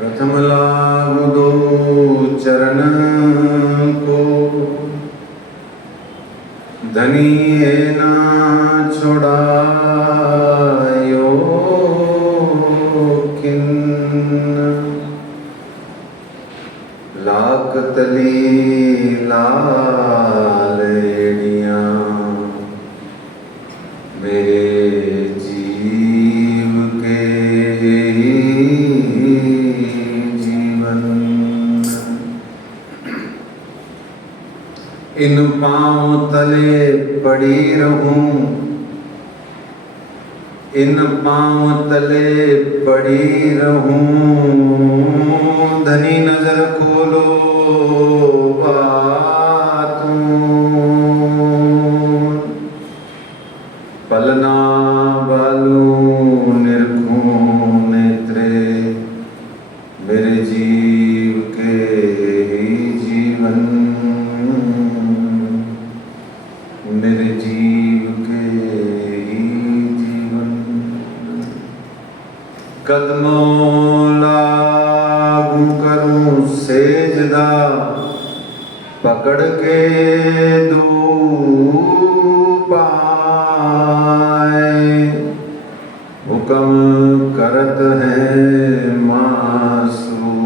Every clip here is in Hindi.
प्रथम लागू दो चरण को, धनिये ना छुड़ायो किन्न। लाख तली लाल एड़ियाँ मेरे जीव के जीवन। इन पाँव तले पड़ी रहूं, इन पाँव तले पड़ी रहूं। धनी नजर खोलो बातों, पलना बालू निरखूं नेत्रे मेरे जीव के ही जीवन। मेरे जीव के ही जीवन। कदमों लागू करूं सेजदा, पकड़ के दो पाए। हुक्म करत है मासूक,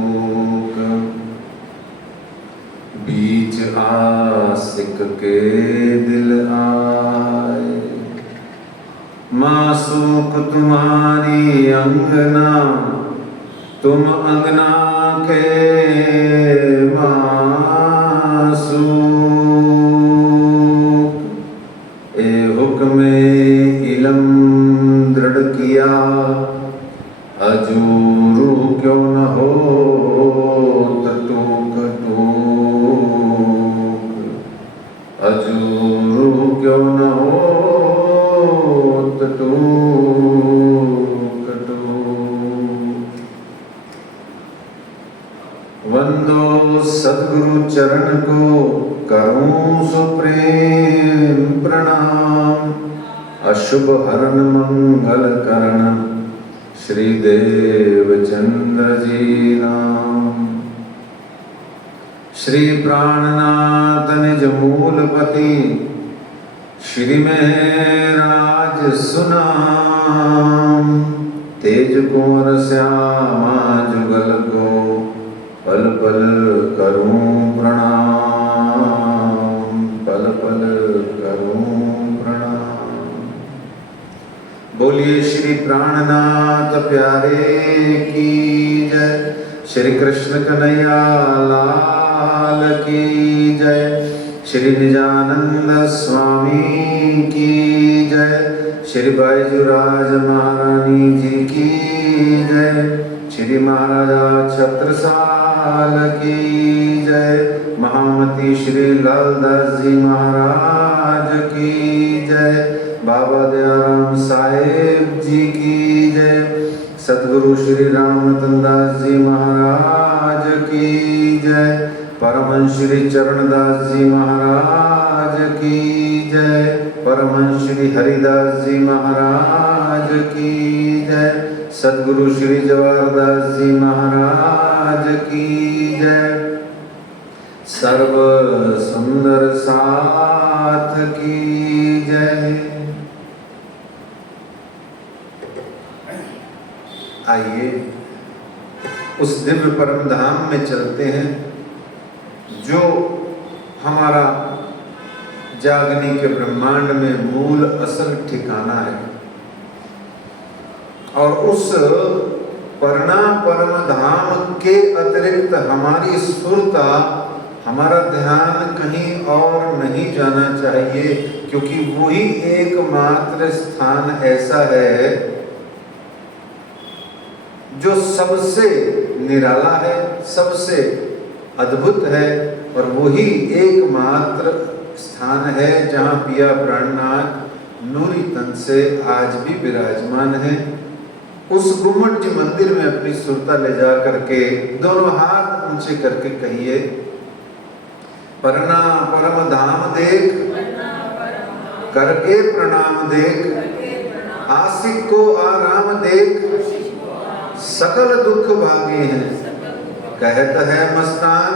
बीच आशिक के दिल आए। मासूक तुम्हारी अंगना, तुम अंगना के मासूक। ए हुक्मे इलम दृढ़ किया, अजूरू क्यों न हो टूक टूक। अजूरू क्यों न हो टूक टूक। वंदो सद्गुरु चरण को, करूं सुप्रेम प्रणाम। अशुभ हरण मंगल करण, श्री देवचंद्र जी नाम। श्री प्राणनाथ निज मूलपति, श्री महराज सुनाम। तेज कुंवर श्यामा जुगल को, पल पल करूं प्रणाम। पल पल करूं प्रणाम। बोलिए श्री प्राणनाथ प्यारे की जय। श्री कृष्ण कन्हैया लाल की जय। श्री निजानंद स्वामी की जय। श्री बैजूराज महारानी जी की जय। श्री महाराजा छत्रसाल की जय। महामती श्री लालदास जी महाराज की जय। बाबा दयाराम साहेब जी की जय। सतगुरु श्री रामरतन दास जी महाराज की जय। परमहंस श्री चरणदास जी महाराज की जय। परमहंस श्री हरिदास जी महाराज की जय। सतगुरु श्री जवाहरदास जी महाराज की जय। सर्व सुंदर साथ की जय। आइए उस दिव्य परम धाम में चलते हैं जो हमारा जागनी के ब्रह्मांड में मूल असल ठिकाना है। और उस परना परम धाम के अतिरिक्त हमारी सुरता, हमारा ध्यान कहीं और नहीं जाना चाहिए, क्योंकि वही एकमात्र स्थान ऐसा है जो सबसे निराला है, सबसे अद्भुत है। और वही एकमात्र स्थान है जहाँ पिया प्राणनाथ नूरी तन से आज भी विराजमान है। उस गुम्मट जी मंदिर में अपनी सुरता ले जा करके दोनों हाथ ऊंचे करके कहिए, परना परम धाम देख, करके प्रणाम देख। आशिक को आराम देख, सकल दुख भागे हैं। कहत है मस्तान,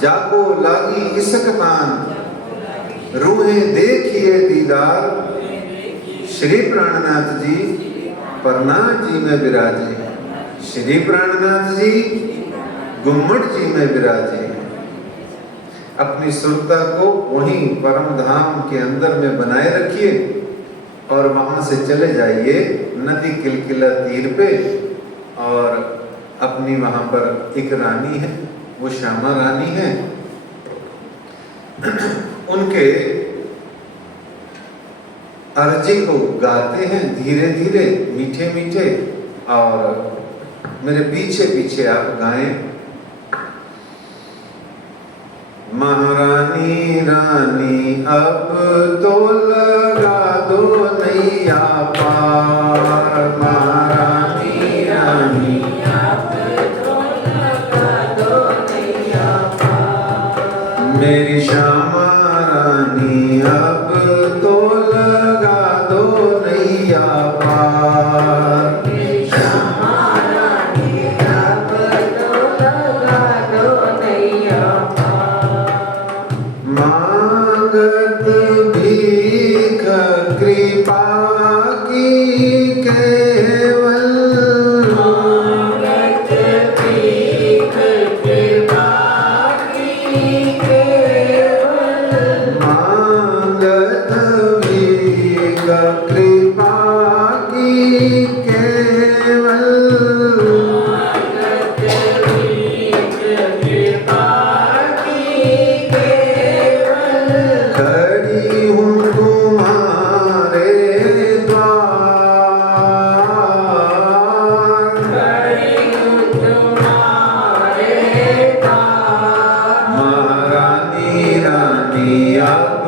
जाको लागी इसक तान, रूहे देखिए दीदार, श्री प्राणनाथ जी परनाथ जी में विराजे। श्री प्राणनाथ जी गुम्मट जी में विराजे। अपनी सुरता को वहीं परम धाम के अंदर में बनाए रखिए और वहां से चले जाइए नदी किलकिला तीर पे, और अपनी वहां पर एक रानी है, वो श्यामा रानी है, उनके अर्जी को गाते हैं धीरे धीरे, मीठे मीठे, और मेरे पीछे पीछे आप गाएं। महारानी रानी अब तो लगा दो नैया पार, महारानी रानी अब तो लगा दो नैया पार, मेरी श्यामा रानी अब तो लगा दो नैया पार, मेरी श्यामा रानी अब तो लगा दो नैया पार। मांगत भीख कृपा की केवल, मांगत भीख कृपा की केवल, मांगत भीख कृपा की केवल, मांगत भीख कृपा की केवल, खड़ी हूँ तुम्हारे द्वार, खड़ी हूँ तुम्हारे द्वार, महारानी रानी अब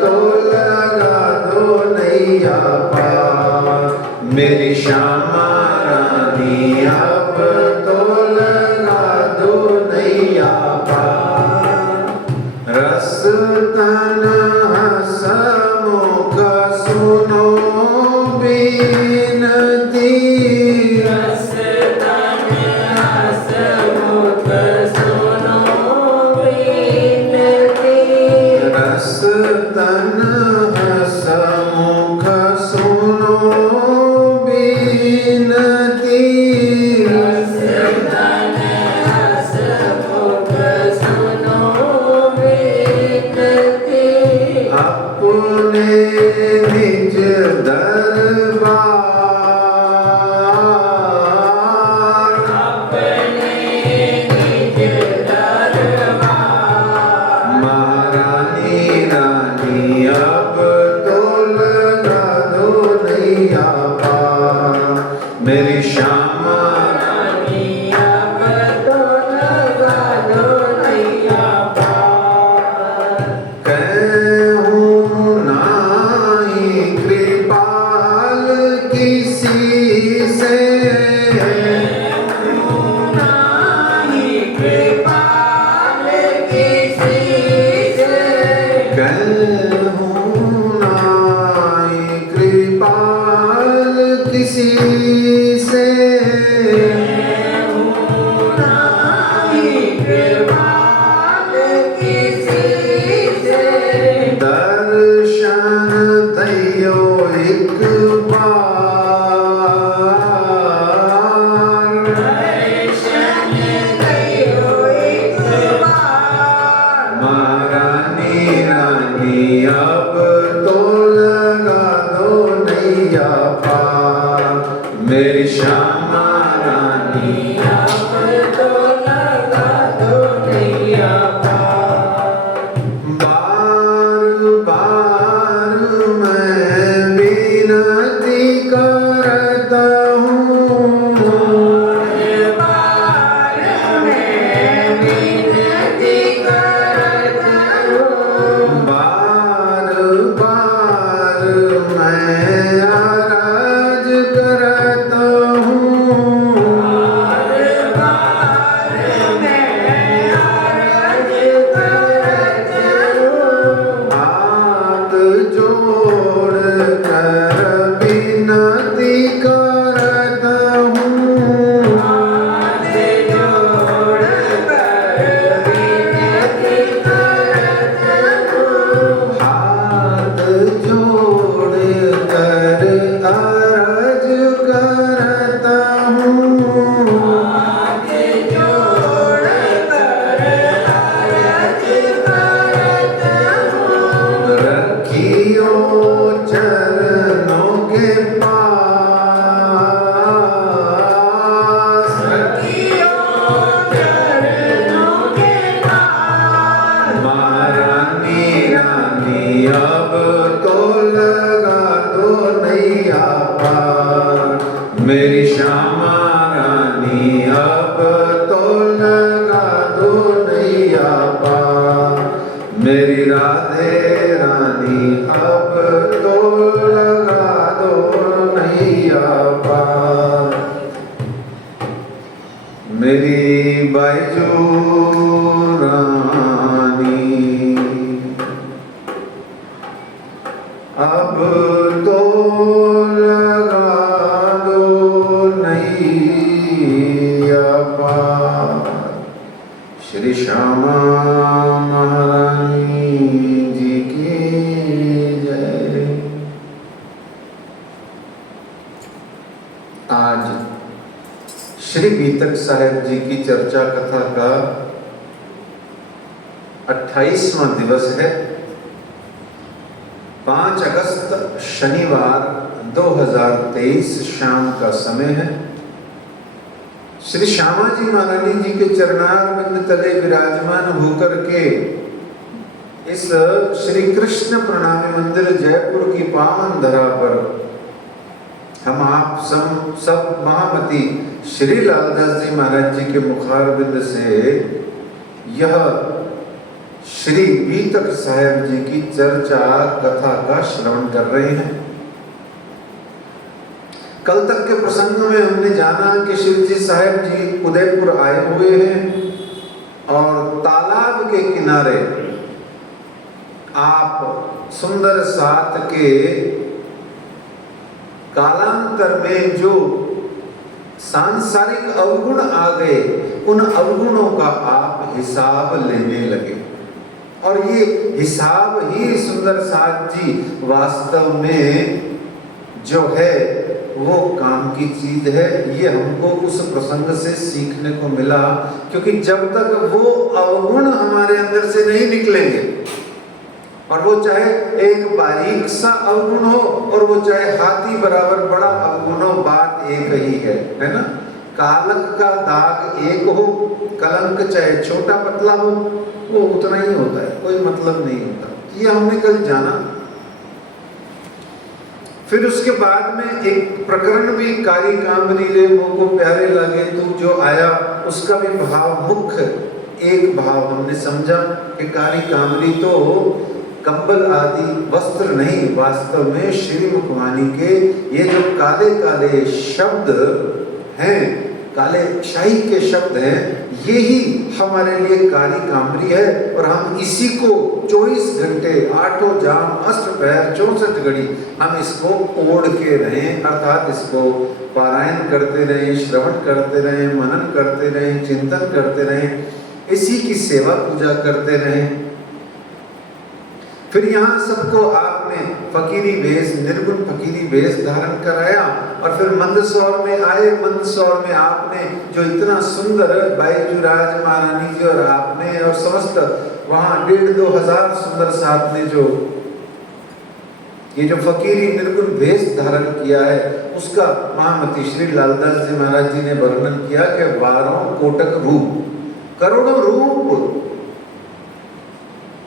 तो लगा दो नैया पार, मेरी श्यामा रानी अब तो लगा दो नैया पार। रस तन हसमुख सुनो बीनती, रस तन हसमुख सुनो बीनती, रस तन हसमुख सुनो बीनती, रस तन हसमुख सुनो बीनती, अपने निज दरबार, अपने निज दरबार, महारानी रानी अब तो लगा दो नैया पार, मेरी श्यामा रानी अब तो लगा दो नैया पार। कहूँ नाई कृपाल किसी से, कहूँ नाई कृपाल किसी से, कहूँ नाई कृपाल किसी से, कहूँ नाई कृपाल किसी से, दर्शन दयो एक बार, दर्शन दयो एक बार, महारानी रानी अब तो लगा दो नैया पार, मेरी श्यामा रानी अब तो लगा दो नैया पार। बार बार मैं विनती करता हूँ, बार मैं विनती करता हूँ, बार बार मैं अरज करता हूँ, बार बार मैं अरज करता हूँ, हाथ जोड़ कर विनती करता हूँ, हाथ जोड़ मेरी श्यामा रानी अब तो लगा दो नैया पार। मेरी राधे रानी अब तो लगा दो नैया पार। मेरी बाईजू रानी अब तो लगा दो नैया पार। श्री श्यामा महारानी जी की जय। आज श्री बीतक साहेब जी की चर्चा कथा का 28वां दिवस है। 5 अगस्त शनिवार 2023 शाम का समय है। श्री श्यामा जी महारानी जी के चरणारविंद तले विराजमान होकर के इस श्री कृष्ण प्रणामी मंदिर जयपुर की पावन धरा पर हम आप सब महामती श्री लालदास जी महाराज जी के मुखारविंद से यह श्री बीतक साहेब जी की चर्चा कथा का श्रवण कर रहे हैं। कल तक के प्रसंग में हमने जाना कि शिव जी साहेब जी उदयपुर आए हुए हैं और तालाब के किनारे आप सुंदर सात के कालांतर में जो सांसारिक अवगुण आ गए, उन अवगुणों का आप हिसाब लेने लगे। और ये हिसाब ही सुंदर साथ जी वास्तव में जो है वो काम की चीज है। ये हमको उस प्रसंग से सीखने को मिला, क्योंकि जब तक वो अवगुण हमारे अंदर से नहीं निकलेंगे, और वो चाहे एक बारीक सा अवगुण हो और वो चाहे हाथी बराबर बड़ा अवगुण हो, बात एक ही है ना। कालक का दाग एक हो, कलंक चाहे छोटा पतला हो, वो उतना ही होता है, कोई मतलब नहीं होता। ये हमने कल जाना। फिर उसके बाद में एक प्रकरण भी कारी कामरी ले मोह को प्यारे लगे तू जो आया, उसका भी भाव मुख्य एक भाव हमने समझा कि कारी कामरी तो कंबल आदि वस्त्र नहीं, वास्तव में श्री मुखवाणी के ये जो काले काले शब्द हैं, काले शाही के शब्द हैं, यही हमारे लिए काली कामरी है। और हम इसी को 24 घंटे 8 जाम अष्टपहर 64 घड़ी हम इसको ओढ़ के रहें, अर्थात इसको पारायण करते रहें, श्रवण करते रहें, मनन करते रहें, चिंतन करते रहें, इसी की सेवा पूजा करते रहें। फिर यहाँ सबको आपने फकीरी वेश, निर्गुण फकीरी वेश धारण कराया और फिर मंदसौर में आए। मंदसौर में आपने जो इतना सुंदर बाईजूराज महारानी जी और आपने और समस्त वहाँ 1,500-2 हजार सुंदर साथ ने जो ये जो फकीरी निर्गुण वेश धारण किया है, उसका महामती श्री लालदास जी महाराज जी ने वर्णन किया कि 12 कोटक रूप, करोड़ों रूप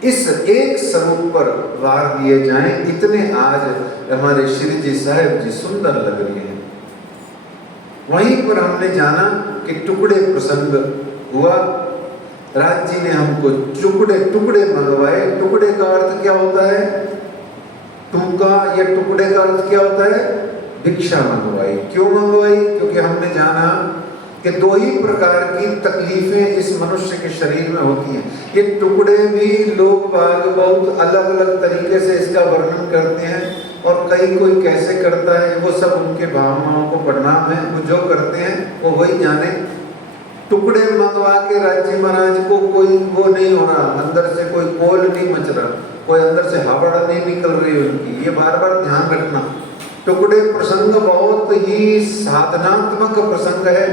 इस एक स्वरूप पर वार दिए जाएं, इतने आज हमारे श्री जी साहेब जी सुंदर लग रहे हैं। वहीं पर हमने जाना कि टुकड़े प्रसंग हुआ। राज जी ने हमको टुकड़े टुकड़े मंगवाए। टुकड़े का अर्थ क्या होता है? टूका या टुकड़े का अर्थ क्या होता है? भिक्षा मंगवाई। क्यों मंगवाई? क्योंकि हमने जाना कि 2 ही प्रकार की तकलीफें इस मनुष्य के शरीर में होती हैं। ये टुकड़े भी लोग बाग बहुत अलग अलग तरीके से इसका वर्णन करते हैं, और कई कोई कैसे करता है, वो सब उनके भावनाओं को प्रणाम है। वो जो करते हैं वो वही जाने। टुकड़े मंगवा के राज्य महाराज को कोई वो नहीं हो रहा, अंदर से कोई कोल नहीं मच रहा, कोई अंदर से हवा नहीं निकल रही उनकी। ये बार बार ध्यान रखना। टुकड़े प्रसंग बहुत ही साधनात्मक प्रसंग है,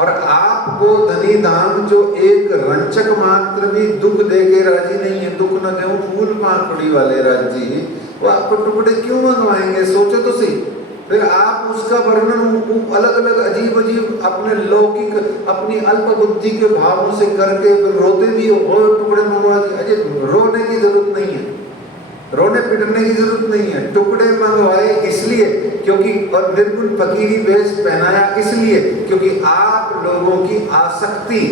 और आपको धनी धाम जो एक रंचक मात्र भी दुख दे के राजी नहीं है, दुख न दे फूल पाखड़ी वाले राजी, वो आपको टुकड़े क्यों मंगवाएंगे? सोचो तो सही। फिर आप उसका वर्णन अलग अलग अजीब अजीब अपने लौकिक अपनी अल्प बुद्धि के भावों से करके फिर रोते भी हो, टुकड़े मंगवा दिए। अजय रोने की जरूरत नहीं है। रोने पिटने की जरूरत नहीं है। टुकड़े मंगवाए इसलिए क्योंकि, और निर्गुण फकीरी वेश पहनाया इसलिए क्योंकि आप लोगों की आसक्ति,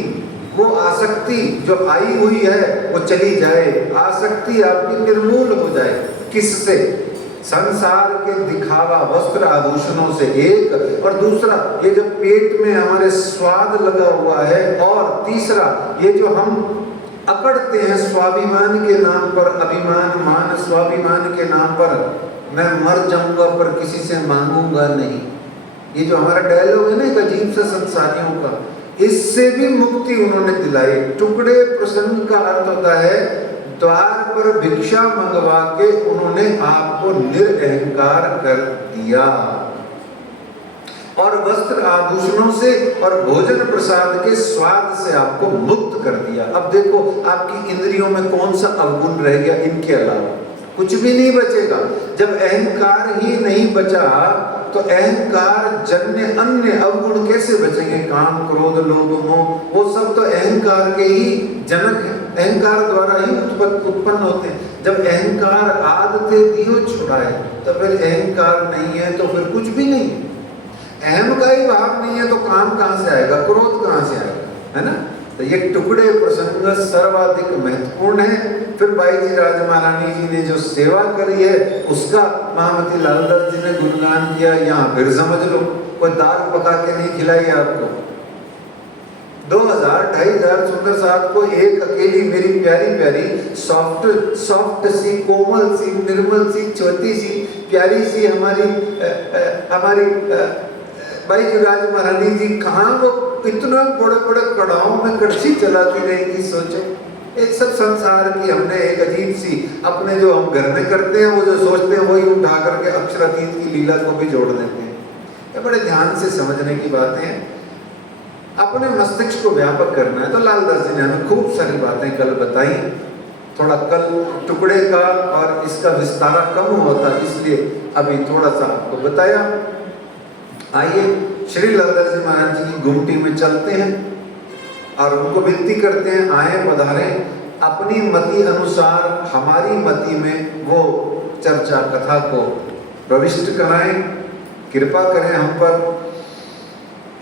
वो आसक्ति जो आई हुई है वो चली जाए, आसक्ति आपकी निर्मूल हो जाए। किससे? संसार के दिखावा वस्त्र आभूषणों से एक, और दूसरा ये जो पेट में हमारे स्वाद लगा हुआ है, और तीसरा ये जो हम अकड़ते हैं स्वाभिमान के नाम पर, अभिमान मान स्वाभिमान के नाम पर, मैं मर जाऊंगा पर किसी से मांगूंगा नहीं, ये जो हमारा डायलॉग है ना एक अजीब सा संसारियों का, इससे भी मुक्ति उन्होंने दिलाई। टुकड़े प्रसंग का अर्थ होता है द्वार पर भिक्षा मंगवा के उन्होंने आपको निरअहकार कर दिया, और वस्त्र आभूषणों से और भोजन प्रसाद के स्वाद से आपको मुक्त कर दिया। अब देखो आपकी इंद्रियों में कौन सा अवगुण रह गया? इनके अलावा कुछ भी नहीं बचेगा। जब अहंकार ही नहीं बचा तो अहंकार जन्य अन्य अवगुण कैसे बचेंगे? काम, क्रोध, लोभ, मोह, वो सब तो अहंकार के ही जनक है, अहंकार द्वारा ही उत्पन्न होते हैं। जब अहंकार आदते दियो छुड़ाए तो फिर अहंकार नहीं है तो फिर कुछ भी नहीं है। अहम का ही भाव नहीं है तो काम कहां से आएगा, क्रोध कहां से आएगा, है ना? तो ये टुकड़े प्रसंग सर्वाधिक महत्वपूर्ण है। फिर बाई जी राज महारानी जी ने जो सेवा करी है उसका महामती लालदास जी ने गुणगान किया। यहाँ फिर समझ लो, कोई दाल पका के नहीं खिलाई आपको। 2000-2500 सुंदर साहब को एक अकेली मेरी प्यारी प्यारी सॉफ्ट सी, कोमल सी, निर्मल सी, छोटी सी, प्यारी सी हमारी भाई जी राज महारानी जी कहाँ वो इतना बड़े बड़े कड़ाहों में कड़छी चलाती रहेंगी? सोचो, एक सब संसार की हमने एक अजीब सी अपने जो हम घर में करते हैं, वो जो सोचते हैं वही उठा करके अक्षरातीत की लीला को भी जोड़ देते हैं। ये बड़े ध्यान से समझने की बातें हैं। अपने मस्तिष्क को व्यापक करना है तो लालदास जी ने हमें खूब सारी बातें कल बताई। थोड़ा कल टुकड़े का और इसका विस्तारा कम हुआ था, इसलिए अभी थोड़ा सा आपको बताया। आइए श्री लालदास जी महाराज जी की गुमटी में चलते हैं और उनको विनती करते हैं, आए पधारे, अपनी मति अनुसार हमारी मति में वो चर्चा कथा को प्रविष्ट कराएं, कृपा करें हम पर।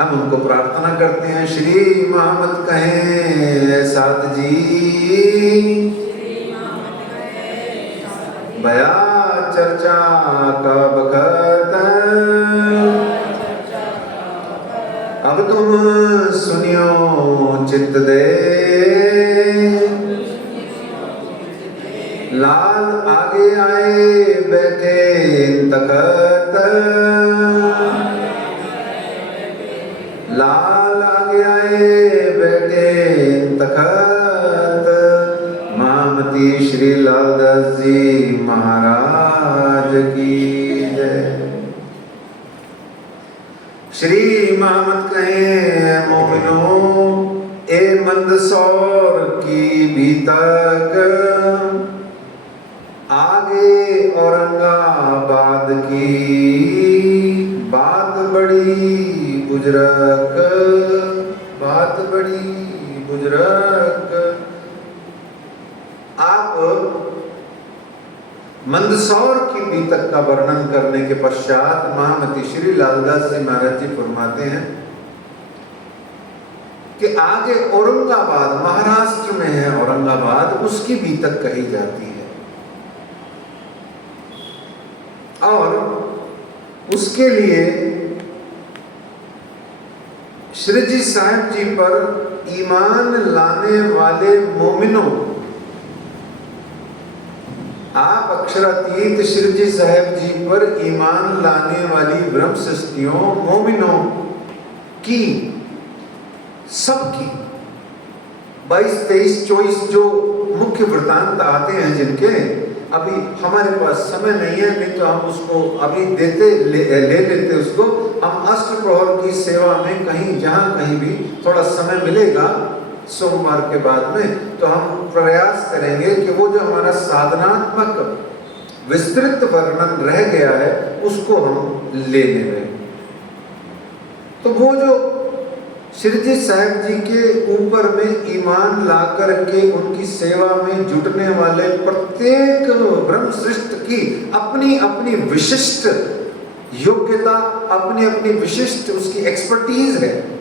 हम उनको प्रार्थना करते हैं, श्री महामत कहें साथ जी, बया चर्चा का बखत, अब तुम सुनियो चित्त दे, लाल आगे आए बैठे तखत, लाल आगे आए बैठे तखत, महामती श्री लालदास जी महाराज की जय। श्री महामत कहें मोमिनो, ए मंदसौर की बीतक, आगे औरंगाबाद की बात बड़ी बुजुर्ग, बात बड़ी बुजुर्ग। आप मंदसौर की बीतक का वर्णन करने के पश्चात महामती श्री लालदास जी महाराज जी फरमाते हैं कि आगे औरंगाबाद, महाराष्ट्र में है औरंगाबाद, उसकी बीतक कही जाती है। और उसके लिए श्री जी साहब जी पर ईमान लाने वाले मोमिनों, आप अक्षरातीत श्री जी साहब जी पर ईमान लाने वाली ब्रह्म सृष्टियों मोमिनों की, सबकी 22, 23, 24 जो मुख्य वृत्तांत आते हैं जिनके, अभी हमारे पास समय नहीं है, नहीं तो हम उसको अभी ले लेते उसको। हम अष्ट प्रहर की सेवा में कहीं जहाँ कहीं भी थोड़ा समय मिलेगा सोमवार के बाद में, तो हम प्रयास करेंगे कि वो जो हमारा साधनात्मक विस्तृत वर्णन रह गया है उसको हम ले लें। तो वो जो श्री जी साहब जी के ऊपर में ईमान ला करके उनकी सेवा में जुटने वाले प्रत्येक ब्रह्मश्रेष्ठ की अपनी अपनी विशिष्ट योग्यता, अपनी अपनी विशिष्ट उसकी एक्सपर्टीज है,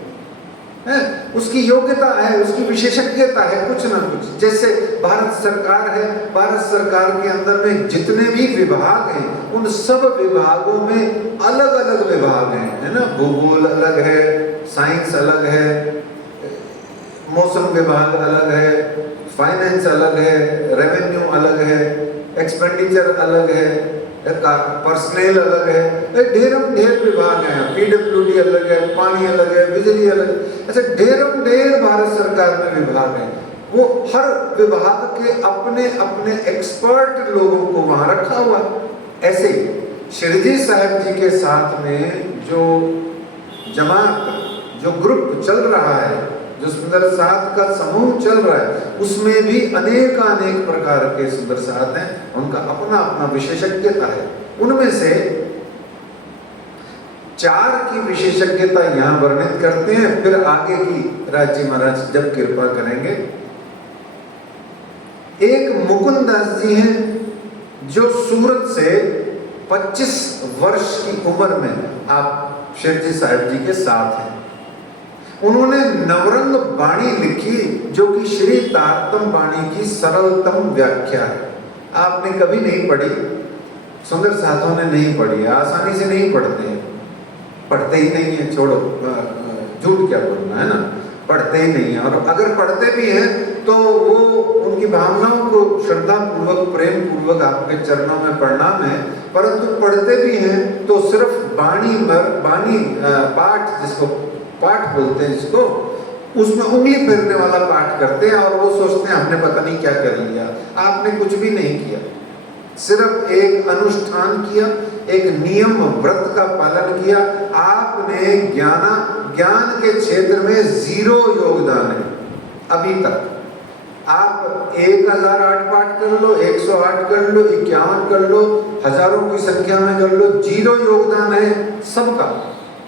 उसकी योग्यता है, उसकी विशेषज्ञता है कुछ ना कुछ। जैसे भारत सरकार है, भारत सरकार के अंदर में जितने भी विभाग हैं उन सब विभागों में अलग अलग विभाग हैं, है ना। भूगोल अलग है, साइंस अलग है, मौसम विभाग अलग है, फाइनेंस अलग है, रेवेन्यू अलग है, एक्सपेंडिचर अलग है, पर्सनल अलग है, ढेर विभाग हैं, PWD अलग है, पानी अलग है, बिजली अलग है, ऐसे ढेर भारत सरकार में विभाग हैं। वो हर विभाग के अपने अपने एक्सपर्ट लोगों को वहां रखा हुआ। ऐसे श्री जी साहब जी के साथ में जो जमात, जो ग्रुप चल रहा है, जो सुंदर साथ का समूह चल रहा है, उसमें भी अनेक प्रकार के सुंदर साथ हैं, उनका अपना अपना विशेषज्ञता है। उनमें से 4 की विशेषज्ञता यहाँ वर्णित करते हैं, फिर आगे की राज जी महाराज जब कृपा करेंगे। एक मुकुंद दास जी हैं जो सूरत से 25 वर्ष की उम्र में आप श्री जी साहब जी के साथ हैं। उन्होंने नवरंग वाणी लिखी जो कि श्री तारतम वाणी की सरलतम व्याख्या है। आपने कभी नहीं पढ़ी, सुंदर साधुओं ने नहीं पढ़ी, आसानी से नहीं पढ़ते हैं, पढ़ते ही नहीं है, छोड़ो झूठ क्या बोलना, है ना, पढ़ते ही नहीं है। और अगर पढ़ते भी हैं तो वो उनकी भावनाओं को श्रद्धा पूर्वक, प्रेम पूर्वक आपके चरणों में प्रणाम है, परंतु पढ़ते भी हैं तो सिर्फ बाणी पाठ, जिसको पाठ बोलते हैं, जिसको उसमें उंगली फेरने वाला पाठ करते हैं और वो सोचते हैं हमने पता नहीं क्या कर लिया। आपने कुछ भी नहीं किया, सिर्फ एक अनुष्ठान किया, एक नियम व्रत का पालन किया। आपने ज्ञान के क्षेत्र में 0 योगदान है अभी तक। आप 1008 पाठ कर लो, 108 कर लो, 51 कर लो, हजारों की संख्या में कर लो, 0 योगदान है सबका।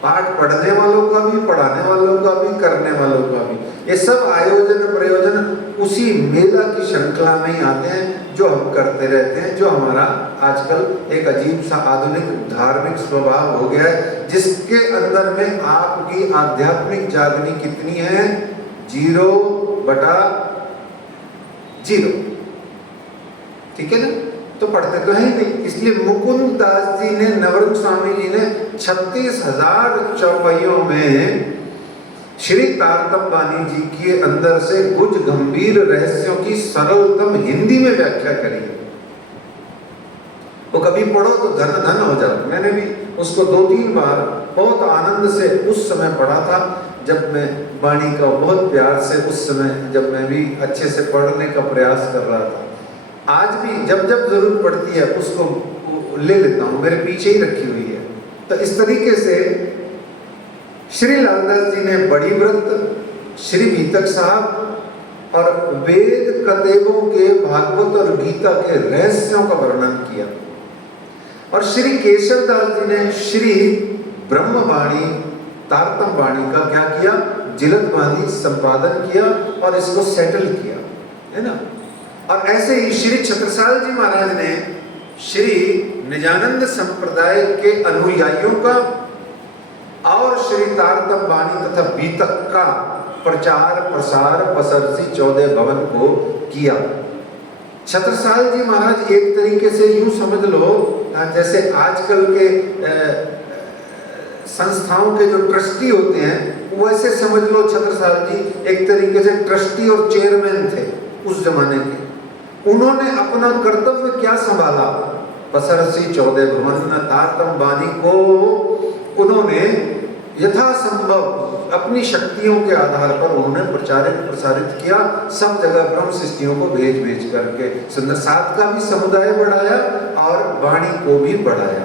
पाठ पढ़ने वालों का भी, पढ़ाने वालों का भी, करने वालों का भी। ये सब आयोजन प्रयोजन उसी मेला की श्रृंखला में ही आते हैं जो हम करते रहते हैं, जो हमारा आजकल एक अजीब सा आधुनिक धार्मिक स्वभाव हो गया है, जिसके अंदर में आपकी आध्यात्मिक जागनी कितनी है? 0/0। ठीक है ना? तो पढ़ते तो है ही नहीं। इसलिए मुकुंद दास जी ने, नवरंग स्वामी जी ने 36,000 चौपाइयों में श्री तारतम वाणी जी के अंदर से कुछ गंभीर रहस्यों की सरलतम हिंदी में व्याख्या करी। वो कभी पढ़ो तो धन धन हो जाओ। मैंने भी उसको 2-3 बार बहुत आनंद से उस समय पढ़ा था, जब मैं वाणी का बहुत प्यार से, उस समय जब मैं भी अच्छे से पढ़ने का प्रयास कर रहा था। आज भी जब जब जरूरत पड़ती है उसको ले लेता हूँ, मेरे पीछे ही रखी हुई है। तो इस तरीके से श्री लालदास जी ने बड़ी व्रत, श्री भीतक साहब और वेद कतेबों के, भागवत और गीता के रहस्यों का वर्णन किया। और श्री केशव दास जी ने श्री ब्रह्मवाणी, तारतम वाणी का क्या किया? जिलदबाजी संपादन किया और इसको सेटल किया, है ना। और ऐसे ही श्री छत्रसाल जी महाराज ने श्री निजानंद संप्रदाय के अनुयायियों का और श्री तारतम वाणी तथा बीतक का प्रचार प्रसार पसरसी 14 भवन को किया। छत्रसाल जी महाराज एक तरीके से यूं समझ लो, जैसे आजकल के संस्थाओं के जो ट्रस्टी होते हैं, वैसे समझ लो छत्रसाल जी एक तरीके से ट्रस्टी और चेयरमैन थे उस जमाने के। उन्होंने अपना कर्तव्य क्या संभाला? पसरसी 14 भवन तारतम वाणी को उन्होंने यथासंभव अपनी शक्तियों के आधार पर उन्होंने प्रचारित प्रसारित किया। सब जगह ब्रह्म शिष्टियों को भेज करके सुंदर साथ का भी समुदाय बढ़ाया और वाणी को भी बढ़ाया।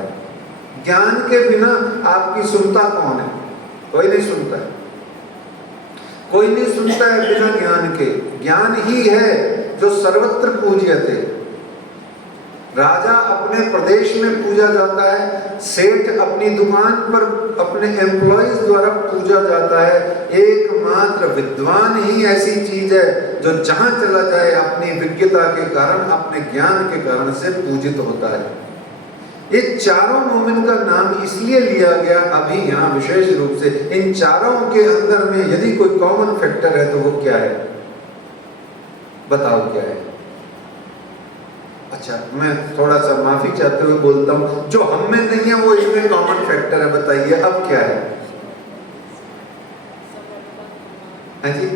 ज्ञान के बिना आपकी सुनता कौन है? कोई नहीं सुनता है, कोई नहीं सुनता है बिना ज्ञान के। ज्ञान ही है जो सर्वत्र पूज्य थे। राजा अपने प्रदेश में पूजा जाता है, सेठ अपनी दुकान पर अपने एम्प्लॉइज द्वारा पूजा जाता है। एकमात्र विद्वान ही ऐसी चीज है जो जहां चला जाए अपनी विज्ञता के कारण, अपने ज्ञान के कारण से पूजित होता है। ये चारों मोमिन का नाम इसलिए लिया गया अभी यहाँ विशेष रूप से। इन चारों के अंदर में यदि कोई कॉमन फैक्टर है तो वो क्या है, बताओ क्या है? अच्छा, मैं थोड़ा सा माफी चाहते हुए बोलता हूं, जो हम में नहीं है वो इसमें कॉमन फैक्टर है, बताइए अब क्या है? हाँ जी,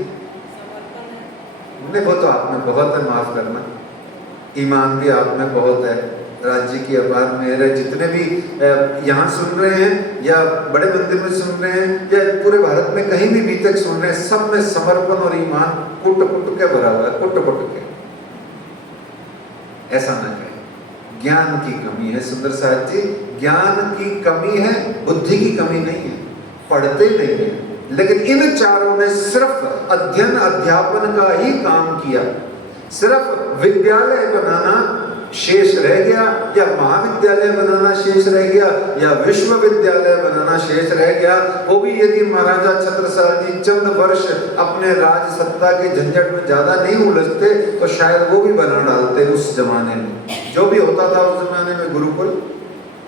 नहीं वो तो आप में बहुत है, माफ करना, ईमान भी आप में बहुत है। राज्य की आबाद मेरे जितने भी यहाँ सुन रहे हैं या बड़े मंदिर में सुन रहे हैं या पूरे भारत में कहीं भी तक सुन रहे हैं, सब में समर्पण और ईमान कुट के भरा हुआ है, कुट के। ऐसा ना कहें, ज्ञान की कमी है सुंदर साहब जी, ज्ञान की कमी है, बुद्धि की कमी नहीं है, पढ़ते नहीं है। लेकिन इन चारों ने सिर्फ अध्ययन अध्यापन का ही काम किया, सिर्फ विद्यालय बनाना शेष रह गया, या महाविद्यालय बनाना शेष रह गया, या विश्वविद्यालय बनाना शेष रह गया। वो भी यदि महाराजा छत्रसाल जी चंद वर्ष अपने राज सत्ता के झंझट में ज्यादा नहीं उलझते तो शायद वो भी बना डालते उस जमाने में, जो भी होता था उस जमाने में गुरुकुल।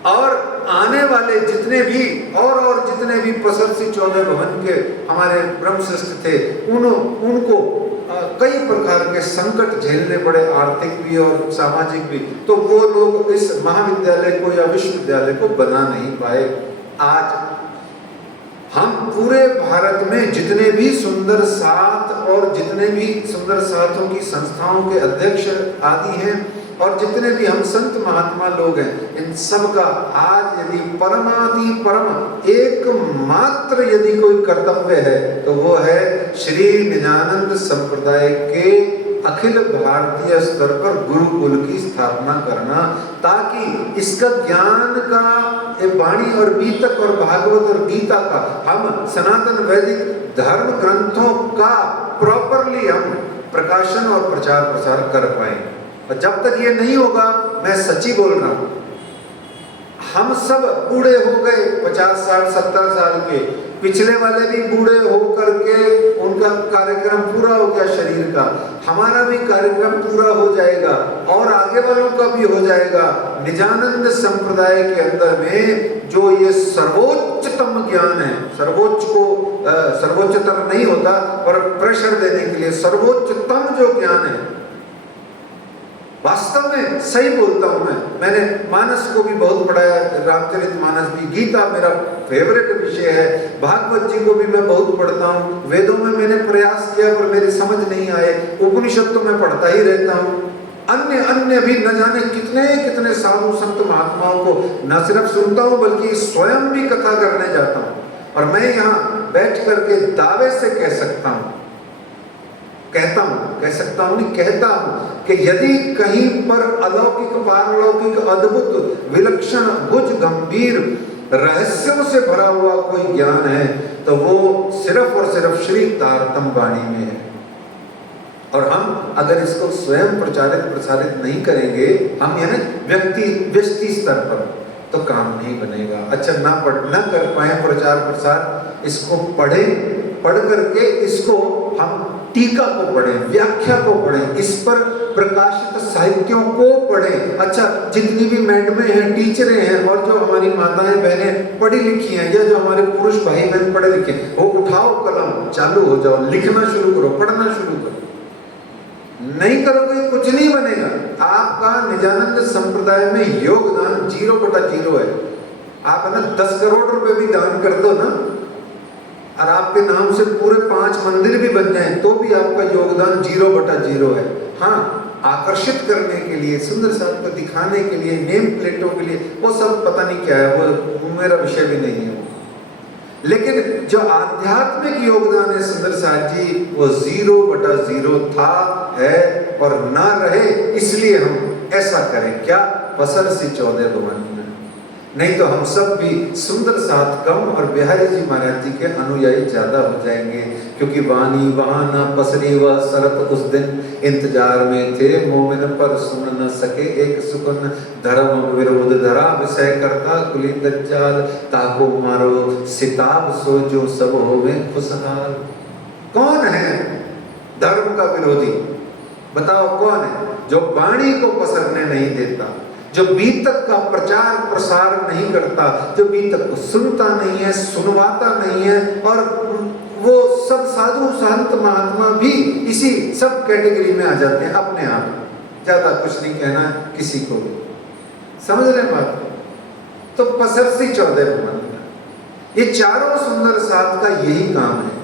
और आने वाले जितने भी और जितने भी पसरसी 14 भवन के हमारे ब्रह्मशिष्ट थे, उनको कई प्रकार के संकट झेलने पड़े, आर्थिक भी और सामाजिक भी, तो वो लोग इस महाविद्यालय को या विश्वविद्यालय को बना नहीं पाए। आज हम पूरे भारत में जितने भी सुंदर साथ और जितने भी सुंदर साथों की संस्थाओं के अध्यक्ष आदि हैं और जितने भी हम संत महात्मा लोग हैं, इन सब का आज यदि परमादि परम एकमात्र यदि कोई कर्तव्य है तो वो है श्री निजानंद संप्रदाय के अखिल भारतीय स्तर पर गुरुकुल की स्थापना करना, ताकि इसका ज्ञान का वाणी और बीतक और भागवत और गीता का हम सनातन वैदिक धर्म ग्रंथों का प्रॉपरली हम प्रकाशन और प्रचार प्रसार कर पाए। और जब तक ये नहीं होगा, मैं सच्ची बोल रहा हूं, हम सब बूढ़े हो गए 50 60 70 साल के, पिछले वाले भी बूढ़े हो करके उनका कार्यक्रम पूरा हो गया शरीर का, हमारा भी कार्यक्रम पूरा हो जाएगा और आगे वालों का भी हो जाएगा। निजानंद संप्रदाय के अंदर में जो ये सर्वोच्चतम ज्ञान है, सर्वोच्च को सर्वोच्चतर नहीं होता पर प्रेशर देने के लिए सर्वोच्चतम जो ज्ञान है, वास्तव में सही बोलता हूं मैंने मानस को भी बहुत पढ़ाया, रामचरितमानस भी, गीता मेरा फेवरेट विषय है, भागवत जी को भी मैं बहुत पढ़ता हूँ, वेदों में मैंने प्रयास किया पर मेरी समझ नहीं आए, उपनिषद तो मैं पढ़ता ही रहता हूँ, अन्य भी न जाने कितने कितने साधु संत महात्माओं को न सिर्फ सुनता हूँ बल्कि स्वयं भी कथा करने जाता हूँ। और मैं यहाँ बैठ करके दावे से कह सकता हूँ कि यदि कहीं पर अलौकिक पारलौकिक अद्भुत विलक्षण भुज गंभीर रहस्यों से भरा हुआ कोई ज्ञान है तो वो सिर्फ और सिर्फ श्री तारतम वाणी में है। और हम अगर इसको स्वयं प्रचारित प्रसारित नहीं करेंगे, हम यानी व्यक्ति स्तर पर, तो काम नहीं बनेगा। अच्छा, ना कर पाए प्रचार प्रसार, इसको पढ़ करके इसको हम टीका को पढ़ें, व्याख्या को पढ़ें, इस पर प्रकाशित साहित्यों को पढ़ें। अच्छा, जितनी भी मैडमें हैं, टीचरें हैं और जो हमारी माताएं बहनें पढ़ी लिखी हैं या जो हमारे पुरुष भाई बहन पढ़े लिखे, वो उठाओ कलम, चालू हो जाओ, लिखना शुरू करो, पढ़ना शुरू करो। नहीं करोगे कुछ नहीं बनेगा। आपका निजानंद संप्रदाय में योगदान 0/0 है। आप है ना 10 करोड़ रुपए भी दान कर दो ना, और आपके नाम से पूरे 5 मंदिर भी बन जाएं तो भी आपका योगदान 0/0 है। हाँ, आकर्षित करने के लिए, सुंदर साहब को दिखाने के लिए, नेम प्लेटों के लिए, वो सब पता नहीं क्या है, वो मेरा विषय भी नहीं है। लेकिन जो आध्यात्मिक योगदान है सुंदर साहब जी, वो 0/0 था, है और ना रहे। इसलिए हम ऐसा करें क्या, पसरसी 14 भवन में नहीं तो हम सब भी सुंदर साथ कम और बिहारी जी महाराज जी के अनुयायी ज्यादा हो जाएंगे, क्योंकि वाणी वहां न पसरी वह सरत उस दिन, इंतजार में थे मोमिन पर सुन न सके एक सुकन, धर्म विरोध धरा विषय करता कुली दज्जाल, ताको मारो सिताब सो जो सब होवे खुशहाल। कौन है धर्म का विरोधी? बताओ कौन है? जो वाणी को पसरने नहीं देता, जो बीतक का प्रचार प्रसार नहीं करता, जो बीतक को सुनता नहीं है, सुनवाता नहीं है, और वो सब साधु संत महात्मा भी इसी सब कैटेगरी में आ जाते हैं अपने आप। ज्यादा कुछ नहीं कहना किसी को भी, समझ रहे बात? तो पसरसी 14 भवन, ये चारों सुंदर साथ का यही काम है।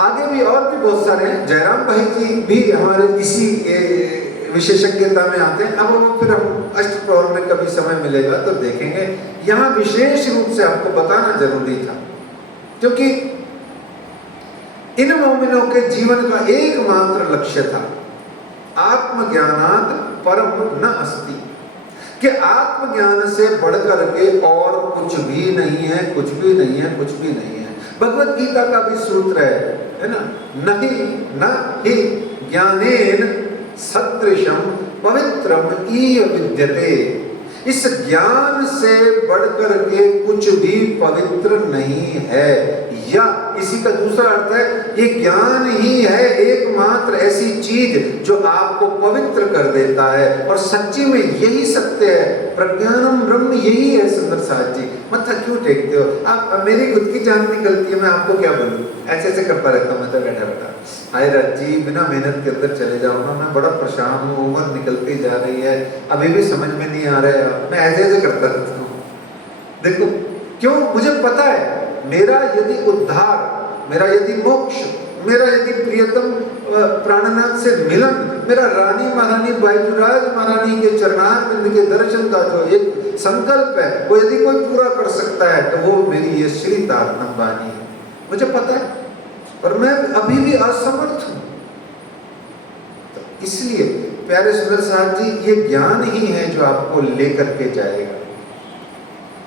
आगे भी और भी बहुत सारे हैं। जयराम भाई जी भी हमारे इसी विशेषज्ञता में आते हैं। अब वो फिर हम अष्टप्रहर में कभी समय मिलेगा तो देखेंगे। यहाँ विशेष रूप से आपको बताना जरूरी था, क्योंकि इन मोमिनों के जीवन का एकमात्र लक्ष्य था आत्मज्ञानात् परम न अस्ति, कि आत्मज्ञान से बढ़कर के और कुछ भी नहीं है, कुछ भी नहीं है, कुछ भी नहीं है। भगवत गीता का भी सूत्र है ना, नहीं न ही ज्ञानेन सदृशम पवित्रम ईय विद्यते। इस ज्ञान से बढ़कर के कुछ भी पवित्र नहीं है, या इसी का दूसरा अर्थ है ये ज्ञान ही है एकमात्र ऐसी चीज जो आपको पवित्र कर देता है। और सच्ची में यही सत्य है, प्रज्ञानम ब्रह्म यही है। सुंदर साथ जी मत्था क्यों टेकते हो आप? मेरी खुद की जान निकलती है, मैं आपको क्या बोलूं? ऐसे ऐसे करता रहता हूँ मैं तो बैठा बैठा। हाय राज जी, बिना मेहनत के अंदर चले जाओ ना, मैं बड़ा परेशान हूँ, उम्र निकलती जा रही है, अभी भी समझ में नहीं आ रहा है। मैं ऐसे ऐसे करता रहता हूँ। देखो क्यों? मुझे पता है मेरा यदि उद्धार, मेरा यदि मोक्ष, मेरा यदि प्रियतम प्राणनाथ से मिलन, मेरा रानी महारानी बैजूराज महारानी के चरणारविंद के दर्शन का जो एक संकल्प है, वो यदि कोई पूरा कर सकता है तो वो मेरी ये श्री तारतम वाणी है। मुझे पता है, और मैं अभी भी असमर्थ हूं। तो इसलिए प्यारे सुंदर साहब जी, ये ज्ञान ही है जो आपको लेकर के जाएगा।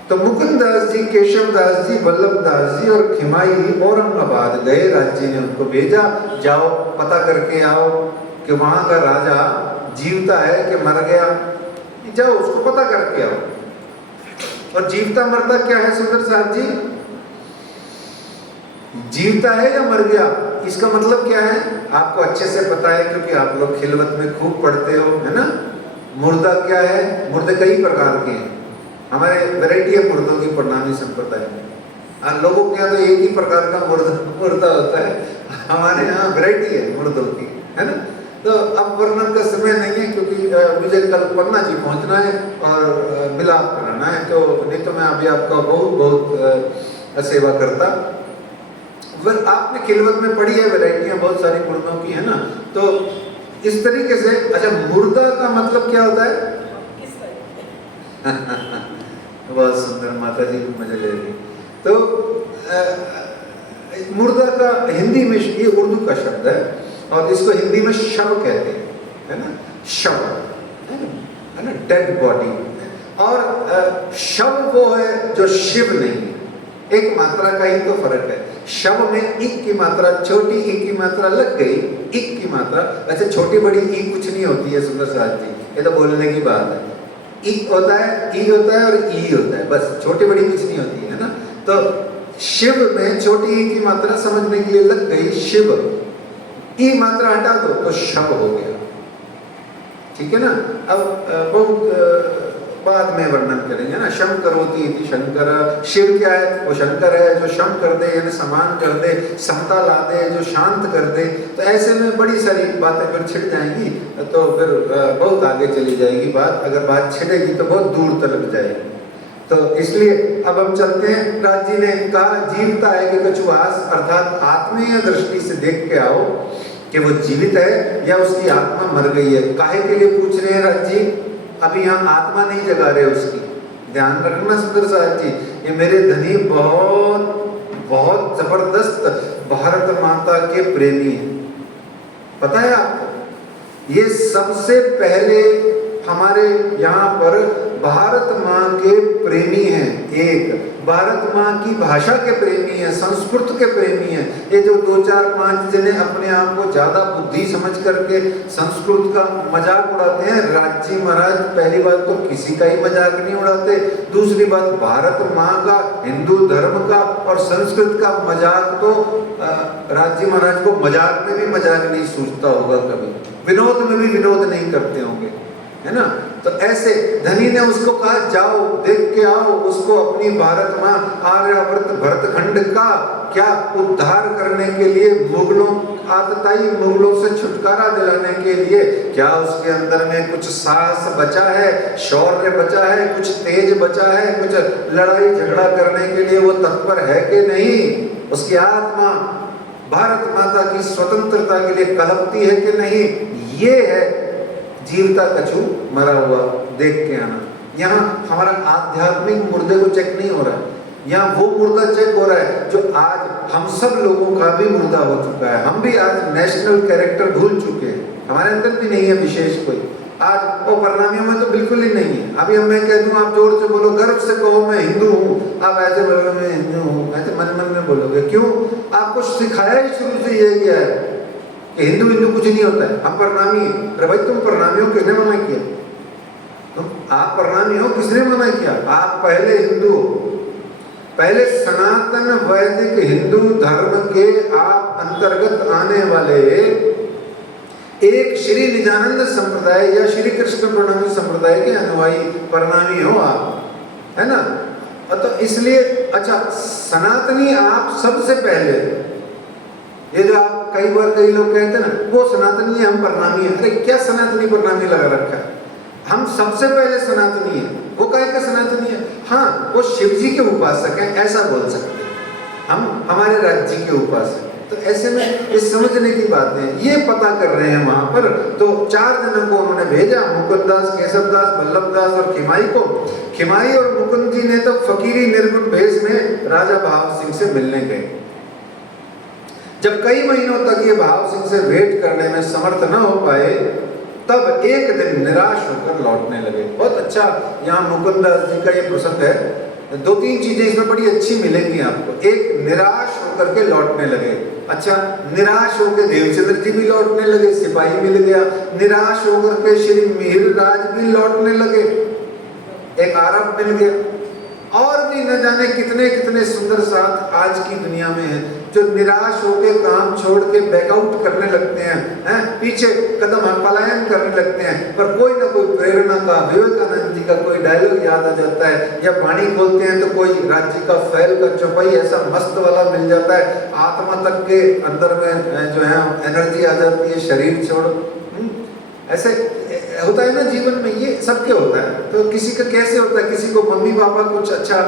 तो मुकुंद दास जी, केशव दास जी, वल्लभ दास जी और खिमाई औरंगाबाद गए। राज्य ने उनको भेजा, जाओ पता करके आओ कि वहां का राजा जीवता है कि मर गया, जाओ उसको पता करके आओ। और जीवता मरता क्या है सुंदर साहब जी? जीवता है या मर गया, इसका मतलब क्या है आपको अच्छे से पता है, क्योंकि आप लोग खिलवत में खूब पढ़ते हो, है ना। मुर्दा क्या है? मुर्दे कई प्रकार के हैं, हमारे वैरायटी है मुर्दों की प्रणामी संप्रदाय में। लोगों के यहाँ तो एक ही प्रकार का मुर्दा होता है, हमारे यहाँ वैरायटी है मुर्दों की, है ना। तो अब वर्णन का समय नहीं है, क्योंकि मुझे कल पन्ना जी पहुँचना है और मिलाप कराना है, तो नहीं तो मैं अभी आपका बहुत बहुत सेवा करता। आपने खिलवत में पढ़ी है, वैरायटियाँ बहुत सारी मुर्दों की, है ना। तो इस तरीके से, अच्छा मुर्दा का मतलब क्या होता है? बहुत सुंदर, माता जी भी मजे ले रही। तो मुर्दा का हिंदी में, ये उर्दू का शब्द है और इसको हिंदी में शव कहते हैं, है ना। शव है ना, डेड बॉडी। और शव वो है जो शिव नहीं, एक मात्रा का ही तो फर्क है। शव में इक की मात्रा, छोटी ई की मात्रा लग गई, इक की मात्रा। वैसे छोटी बड़ी ई कुछ नहीं होती है सुंदर साथ जी, ये तो बोलने की बात है। ई होता है, ई होता है और ई होता है, बस छोटी बड़ी कुछ नहीं होती है ना। तो शिव में छोटी ई की मात्रा समझने के लिए लग गई शिव, ई मात्रा हटा दो तो शव हो गया, ठीक है ना। अब बहुत बाद में वर्णन करेंगे ना। शम करोति इति शंकर, शिव क्या है? वो शंकर है जो शम कर दे, यानी समान कर दे, समता ला दे, जो शांत कर दे। तो ऐसे में बड़ी सारी बातें फिर छिड़ जाएंगी, तो फिर बहुत आगे चली जाएगी बात। अगर बात छिड़ेगी तो बहुत दूर तक जाएगी। तो इसलिए अब हम चलते हैं। राज जी ने कहा जीवता है कि कछुआस, अर्थात आत्मीय दृष्टि से देख के आओ कि वो जीवित है या उसकी आत्मा मर गई है। काहे के लिए पूछ रहे हैं राज जी? अभी हम आत्मा नहीं जगा रहे उसकी, ध्यान रखना सुंदर साहब जी। ये मेरे धनी बहुत बहुत जबरदस्त भारत माता के प्रेमी हैं, पता है आपको। ये सबसे पहले हमारे यहाँ पर भारत माँ के प्रेमी हैं, एक भारत माँ की भाषा के प्रेमी हैं, संस्कृत के प्रेमी हैं। ये जो 2-4-5 जने अपने आप को ज्यादा बुद्धि समझ करके संस्कृत का मजाक उड़ाते हैं, राजी महाराज पहली बात तो किसी का ही मजाक नहीं उड़ाते, दूसरी बात भारत माँ का, हिंदू धर्म का और संस्कृत का मजाक तो राजी महाराज को मजाक में भी मजाक नहीं सूझता होगा, कभी विनोद में भी विनोद नहीं करते होंगे, है ना। तो ऐसे धनी ने उसको कहा जाओ देख के आओ उसको, अपनी भारत माँ आर्यावर्त भरतखंड का क्या उद्धार करने के लिए, मुगलों आतताई मुगलों से छुटकारा दिलाने के लिए क्या उसके अंदर में कुछ साहस बचा है, शौर्य बचा है, कुछ तेज बचा है, कुछ लड़ाई झगड़ा करने के लिए वो तत्पर है कि नहीं, उसकी आत्मा भारत माता की स्वतंत्रता के लिए कलपती है कि नहीं। ये है जीवता कछु मरा हुआ देख के आना। यहाँ हमारा आध्यात्मिक मुर्दे को चेक नहीं हो रहा है, यहाँ वो मुर्दा चेक हो रहा है जो आज हम सब लोगों का भी मुर्दा हो चुका है। हम भी आज नेशनल कैरेक्टर भूल चुके हैं, हमारे अंदर भी नहीं है विशेष कोई। आज वो प्रणामियों में तो बिल्कुल ही नहीं है। अभी हम मैं कह दूं आप जोर से बोलो, गर्व से कहो मैं हिंदू हूँ, आप ऐसे बोलोगे मैं हिंदू हूँ, ऐसे मन मन में बोलोगे। क्यों? आपको सिखाया ही शुरू से ये गया है कि हिंदू हिंदू कुछ नहीं होता है, हम प्रणामी हैं। अरे भाई तुम प्रणामी हो, किसने मना किया? तुम आप प्रणामी हो, किसने मना किया? आप पहले हिंदू हो, पहले सनातन वैदिक हिंदू धर्म के आप अंतर्गत आने वाले एक श्री निजानंद संप्रदाय या श्री कृष्ण प्रणामी संप्रदाय के अनुयायी प्रणामी हो आप, है ना। तो इसलिए अच्छा सनातनी आप सबसे पहले, ये जो आप कई बार कई लोग कहते हैं ना वो सनातनी है हम प्रणामी है, अरे क्या सनातनी प्रणामी लगा रखा है? हम सबसे पहले सनातनी है। वो काहे का सनातनी है? हाँ वो शिव जी के उपासक हैं, ऐसा बोल सकते हैं, हम हमारे राज्य के उपासक। तो ऐसे में इस समझने की बात है, ये पता कर रहे हैं वहां पर। तो 4 जनों को उन्होंने भेजा, मुकुंददास, केशवदास, वल्लभदास और खिमाई को। खिमाई और मुकुंद जी ने तो फकीरी निर्गुण भेष में राजा भाव सिंह से मिलने गए। जब कई महीनों तक ये भाव सिंह से भेंट करने में समर्थ न हो पाए, तब एक दिन निराश होकर लौटने लगे। बहुत अच्छा यहाँ मुकुंददास जी का ये प्रसंग है। 2-3 चीजें इसमें बड़ी अच्छी मिलेंगी आपको। एक, निराश होकर के लौटने लगे। अच्छा, निराश होकर देवचंद्र जी भी लौटने लगे, सिपाही मिल गया। निराश होकर के श्री मिहिर राज भी लौटने लगे, एक आरब मिल गया। और भी न जाने कितने कितने सुंदर साथ आज की दुनिया में हैं जो निराश होकर काम छोड़ के बैकआउट करने लगते हैं, पीछे कदम पलायन करने लगते हैं। पर कोई ना कोई प्रेरणा का, विवेकानंद जी का कोई डायलॉग याद आ जाता है, या वाणी बोलते हैं तो कोई राज्य का फैल का चौपाई ऐसा मस्त वाला मिल जाता है, आत्मा तक के अंदर में जो है एनर्जी आ जाती है, शरीर छोड़। ऐसे होता है ना जीवन में, ये सबके होता है। तो किसी का कैसे होता है, किसी को मम्मी पापा कुछ अच्छा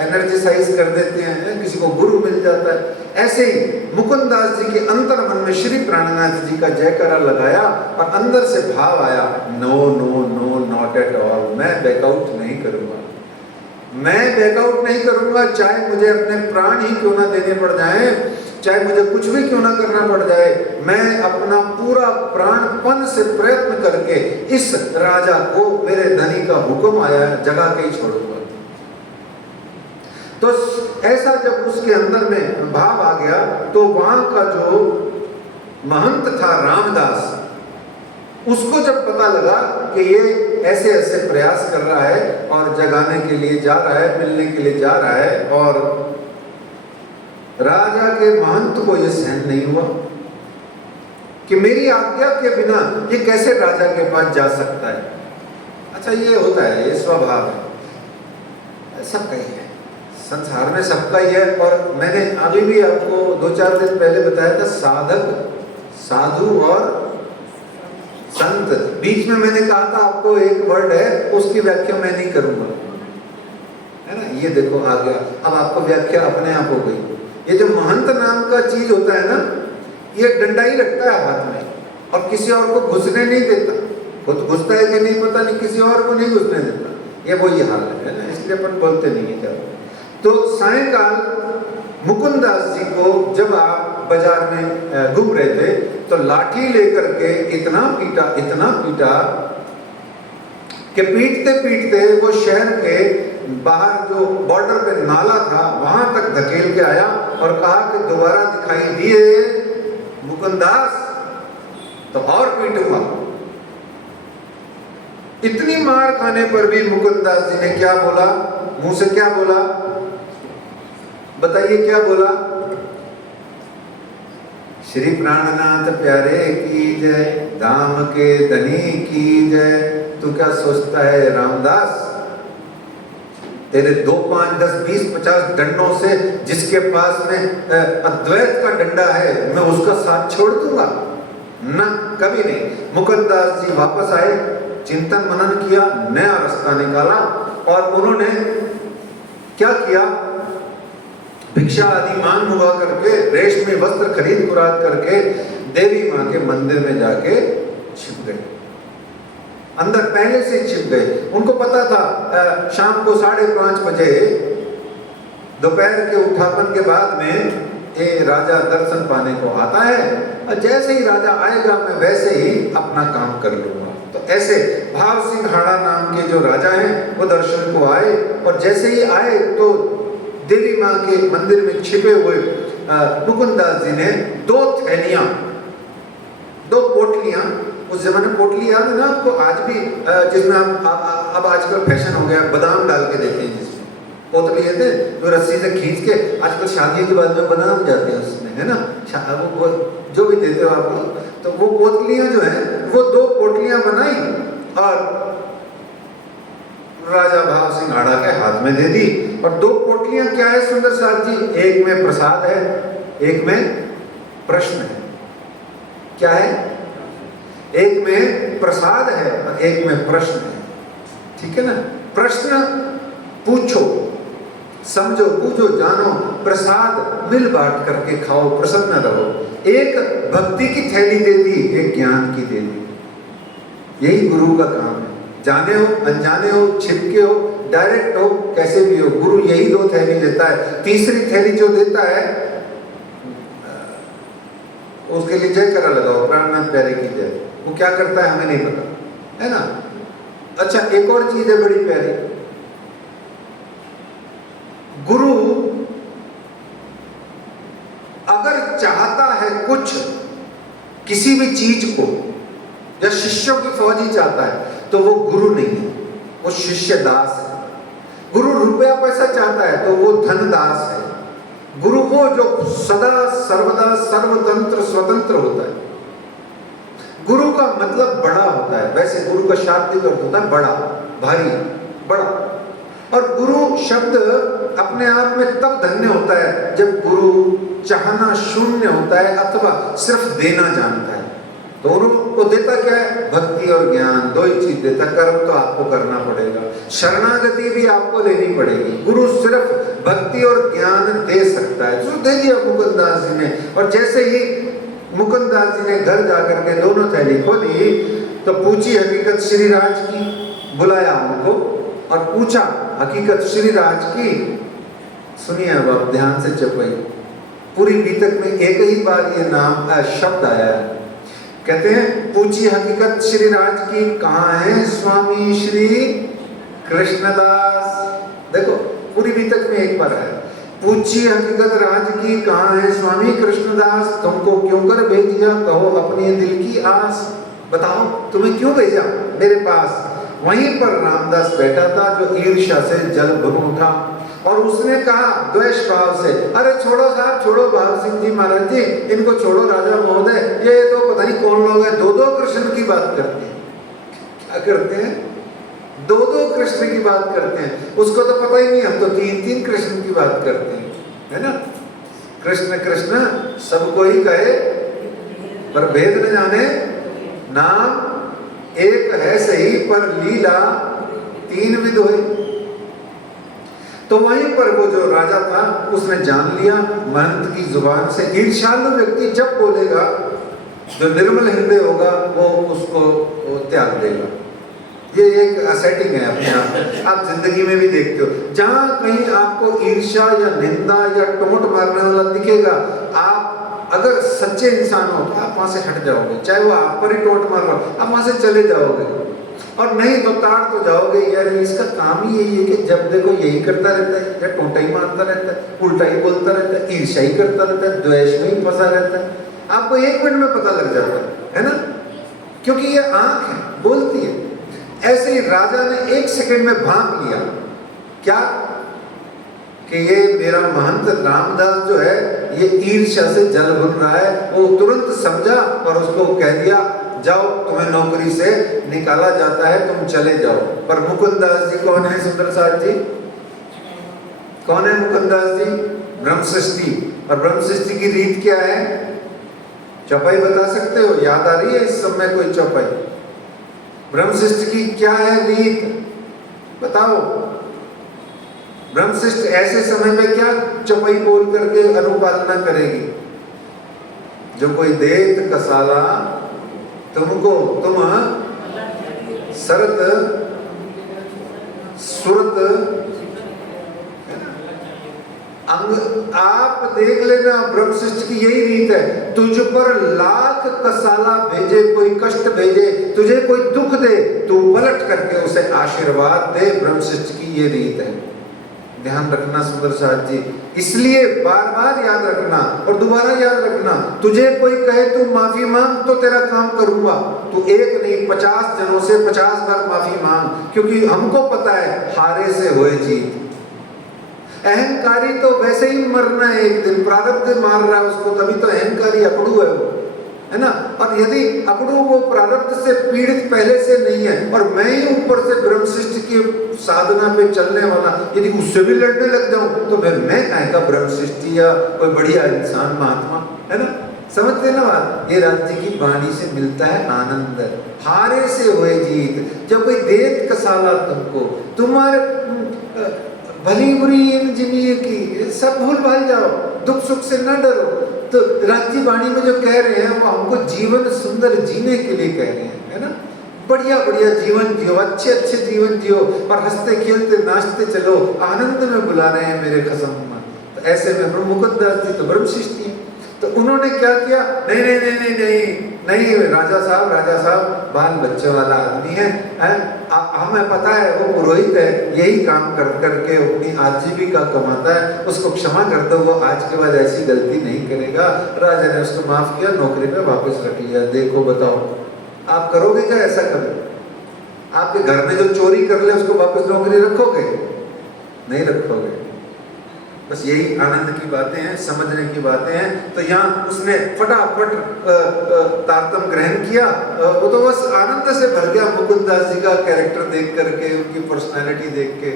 एनर्जाइज कर देते हैं, किसी को गुरु मिल जाता है। ऐसे ही मुकुंददास जी के अंतर मन में श्री प्राणनाथ जी का जयकारा लगाया और अंदर से भाव आया, no no no not at all, मैं बैकआउट नहीं करूंगा, मैं बैकआउट नहीं करूंगा, चाहे मुझे अपने प्राण ही क्यों ना देने पड़ जाए, चाहे मुझे कुछ भी क्यों ना करना पड़ जाए, मैं अपना पूरा प्राणपन से प्रयत्न करके इस राजा को, मेरे धनी का हुक्म आया है, जगा के ही छोड़ूंगा। तो ऐसा जब उसके अंदर में भाव आ गया, तो वहां का जो महंत था रामदास, उसको जब पता लगा कि ये ऐसे ऐसे प्रयास कर रहा है और जगाने के लिए जा रहा है, मिलने के लिए जा रहा है, और राजा के महंत को यह सहन नहीं हुआ कि मेरी आज्ञा के बिना ये कैसे राजा के पास जा सकता है। अच्छा, ये होता है, ये स्वभाव है, सबका ही है, संसार में सबका ही है। और मैंने अभी भी आपको 2-4 दिन पहले बताया था, साधक, साधु और संत। बीच में मैंने कहा था आपको एक वर्ड है, उसकी व्याख्या मैं नहीं करूंगा, है ना। ये देखो आ गया, अब आपको व्याख्या अपने आप हो गई। ये जो महंत नाम का चीज होता है ना, ये डंडा ही रखता है हाथ में और किसी और को घुसने नहीं देता। खुद घुसता है कि नहीं पता नहीं, किसी और को नहीं घुसने देता। ये वही हाल है ना, इसलिए अपन बोलते नहीं है क्या। तो सायंकाल मुकुंददास जी को जब आप बाजार में घूम रहे थे, तो लाठी लेकर के इतना पीटा कि पीटते पीटते वो शहर के बाहर जो बॉर्डर पे नाला था वहां तक धकेल के आया और कहा कि दोबारा दिखाई दिए मुकुंदास तो और पीटूंगा। इतनी मार खाने पर भी मुकुंदास जी ने क्या बोला, मुंह से क्या बोला, बताइए क्या बोला? श्री प्राणनाथ प्यारे की जय, धाम के धनी की जय। तू क्या सोचता है रामदास, तेरे 2, 5, 10, 20, 50 डंडों से जिसके पास में अद्वैत का डंडा है मैं उसका साथ छोड़ दूंगा? ना, कभी नहीं। मुकुंदास जी वापस आए, चिंतन मनन किया, नया रास्ता निकाला और उन्होंने क्या किया, भिक्षा आदि मांग हुआ करके रेशमी वस्त्र खरीद कुराद करके देवी मां के मंदिर में जाके छिप गए। अंदर पहले से छिप गए। उनको पता था शाम को 5:30 बजे दोपहर के उठापन के बाद में ये राजा दर्शन पाने को आता है और जैसे ही राजा आएगा मैं वैसे ही अपना काम कर लूंगा। तो ऐसे भाव सिंह हाड़ा नाम के जो राजा हैं वो दर्शन को आए और जैसे ही आए तो देवी मां के मंदिर में छिपे हुए मुकुंदास जी ने 2 थैलियां, 2 पोटलियां, उस जमाने पोटली याद है ना आपको, आज भी जिसमें अब आजकल फैशन हो गया बादाम डाल के देते हैं, जिसमें पोतली है जो रस्सी से खींच के आजकल शादी के बाद में बादाम जाते हैं उसमें, है ना, वो जो भी देते हो आप लोग। तो वो पोतलियां जो है वो 2 पोटलियां बनाई और राजा भाव सिंह हाड़ा के हाथ में दे दी। और 2 पोटलियां क्या है सुंदर साथ जी, एक में प्रसाद है, एक में प्रश्न है। क्या है? एक में प्रसाद है और एक में प्रश्न है, ठीक है ना। प्रश्न पूछो, समझो, बूझो, जानो, प्रसाद मिल बांट करके खाओ, प्रसन्न रहो। एक भक्ति की थैली दे दी, एक ज्ञान की दे दी। यही गुरु का काम है। जाने हो, अनजाने हो, छिपके हो, डायरेक्ट हो, कैसे भी हो, गुरु यही 2 थैली देता है। तीसरी थैली जो देता है उसके लिए जयकारा लगाओ, प्राणनाथ प्यारे की जय। वो क्या करता है हमें नहीं पता, है ना। अच्छा, एक और चीज है बड़ी प्यारी, गुरु अगर चाहता है कुछ किसी भी चीज को, या शिष्यों की फौजी चाहता है तो वो गुरु नहीं है, वो शिष्य दास है। गुरु रुपया पैसा चाहता है तो वो धन दास है। गुरु वो जो सदा सर्वदा सर्वतंत्र स्वतंत्र होता है। गुरु का मतलब बड़ा होता है, वैसे गुरु का शाब्दिक अर्थ होता है बड़ा, भारी, बड़ा। और गुरु शब्द अपने आप में तब धन्य होता है जब गुरु चाहना शून्य होता है अथवा सिर्फ देना जानता है। दोनों को देता क्या है? भक्ति और ज्ञान, 2 ही चीज देता। कर्म तो आपको करना पड़ेगा, शरणागति भी आपको लेनी पड़ेगी। गुरु सिर्फ भक्ति और ज्ञान दे सकता है, जो दे दिया मुकुंदास जी ने। और जैसे ही मुकुंदास जी ने घर जाकर के दोनों थैली खोली तो पूछी हकीकत श्रीराज की, बुलाया उनको और पूछा हकीकत श्रीराज की। सुनिए अब आप ध्यान से चपाई, पूरी बीतक में एक ही बार ये नाम शब्द आया है। कहते हैं पूछी हकीकत श्रीराज की, कहाँ है स्वामी श्री कृष्णदास। देखो पूरी बीतक में एक बार आया, पूछी हकीकत राज की, कहाँ है स्वामी कृष्णदास। तुमको क्यों कर भेजिया, कहो अपने दिल की आस। बताओ तुम्हें क्यों भेजा मेरे पास। वहीं पर रामदास बैठा था जो ईर्ष्या से जल भुन उठा और उसने कहा द्वेष भाव से, अरे छोड़ो साहब, छोड़ो भाव सिंह जी महाराज जी, इनको छोड़ो राजा महोदय, ये तो पता नहीं कौन लोग हैं, 2 कृष्ण की बात करते हैं। क्या करते हैं? 2 कृष्ण की बात करते हैं। उसको तो पता ही नहीं, हम तो 3 कृष्ण की बात करते हैं, है ना। कृष्ण कृष्ण सबको ही कहे पर भेद न जाने, नाम एक है सही पर लीला 3 विध होए। तो वहीं पर वो जो राजा था उसने जान लिया महंत की जुबान से, ईर्ष्यालु व्यक्ति जब बोलेगा, जो निर्मल हृदय होगा वो उसको त्याग देगा। ये एक सेटिंग है अपने आप। आप जिंदगी में भी देखते हो, जहां कहीं आपको ईर्ष्या या निंदा या टोंट मारने वाला दिखेगा, आप अगर सच्चे इंसान हो तो आप वहां से हट जाओगे। चाहे वो आप पर ही टोंट मार रहा हो, आप वहां से चले जाओगे। और नहीं तो ताड़ तो जाओगे, यार इसका काम ही यही है कि जब देखो यही करता रहता है, या टोटा ही मारता रहता है, उल्टा ही बोलता रहता है, ईर्ष्या ही करता रहता है, द्वेष में ही फंसा रहता है। आपको 1 मिनट में पता लग जाता है ना, क्योंकि ये आंख है, बोलती है। ऐसे ही राजा ने 1 सेकंड में भांप लिया क्या कि ये मेरा महंत रामदास जो है ये ईर्ष्या से जल भुन रहा है। वो तुरंत समझा और उसको कह दिया, जाओ तुम्हें नौकरी से निकाला जाता है, तुम चले जाओ। पर मुकुंददास जी कौन है? सुंदरसार जी कौन है? मुकुंददास जी ब्रह्मसृष्टि। और ब्रह्मसृष्टि की रीत क्या है? चौपाई बता सकते हो? याद आ रही है इस समय कोई चौपाई? ब्रह्मसृष्टि की क्या है रीत, बताओ। ब्रह्मसृष्टि ऐसे समय में क्या चौपाई बोल करके अनुपालना करेगी? जो कोई देत कसाला तुमको तुम सरत सुरत अंग। आप देख लेना, ब्रह्मसृष्टि की यही रीत है। तुझ पर लाख कसाला भेजे, कोई कष्ट भेजे, तुझे कोई दुख दे, तू पलट करके उसे आशीर्वाद दे। ब्रह्मसृष्टि की ये रीत है, ध्यान रखना सुंदरसार जी। इसलिए बार बार याद रखना और दोबारा याद रखना। तुझे कोई कहे तू माफी मांग तो तेरा काम करूंगा, तू 1 नहीं 50 जनों से 50 बार माफी मांग, क्योंकि हमको पता है हारे से होए जीत। अहंकारी तो वैसे ही मरना है एक दिन, प्रारब्ध मार रहा है उसको, तभी तो अहंकारी अकड़ू है वो, है ना। और यदि अकड़ू वो प्रारब्ध से पीड़ित पहले से नहीं है और मैं ही ऊपर से ब्रह्मसृष्टि की साधना पे चलने वाला, यदि उससे भी लड़ने लग जाऊं तो फिर मैं काहे का ब्रह्मसृष्टि या कोई बढ़िया इंसान महात्मा, है ना। समझते ना बात? ये राज्य की वाणी से मिलता है आनंद। हारे से होए जीत। जब कोई देत कसाला तुमको, तुम्हारे भली बुरी इन जिंदगी की सब भूल भाल जाओ, दुख सुख से न डरो। तो राज्य वाणी में जो कह रहे हैं वो हमको जीवन सुंदर जीने के लिए कह रहे हैं, है ना। बढ़िया बढ़िया जीवन जियो, अच्छे अच्छे जीवन जियो और हंसते खेलते नाचते चलो, आनंद में बुला रहे हैं मेरे कसम। तो ऐसे में मुकुंददास जी तो ब्रह्मसृष्टि। तो उन्होंने क्या किया? नहीं नहीं नहीं नहीं नहीं नहीं, राजा साहब बाल बच्चे वाला आदमी है, हमें पता है वो पुरोहित है, यही काम कर करके अपनी आजीविका कमाता है, उसको क्षमा कर दो, वो आज के बाद ऐसी गलती नहीं करेगा। राजा ने उसको माफ किया, नौकरी पे वापस रख लिया। देखो बताओ, आप करोगे क्या ऐसा? कभी आपके घर में जो चोरी कर ले उसको वापस नौकरी रखोगे? नहीं रखोगे। बस यही आनंद की बातें हैं, समझने की बातें हैं। तो यहाँ उसने फटाफट तारतम ग्रहण किया। वो तो बस आनंद से भर गया मुकुंददास जी का कैरेक्टर देख करके, उनकी पर्सनालिटी देख के।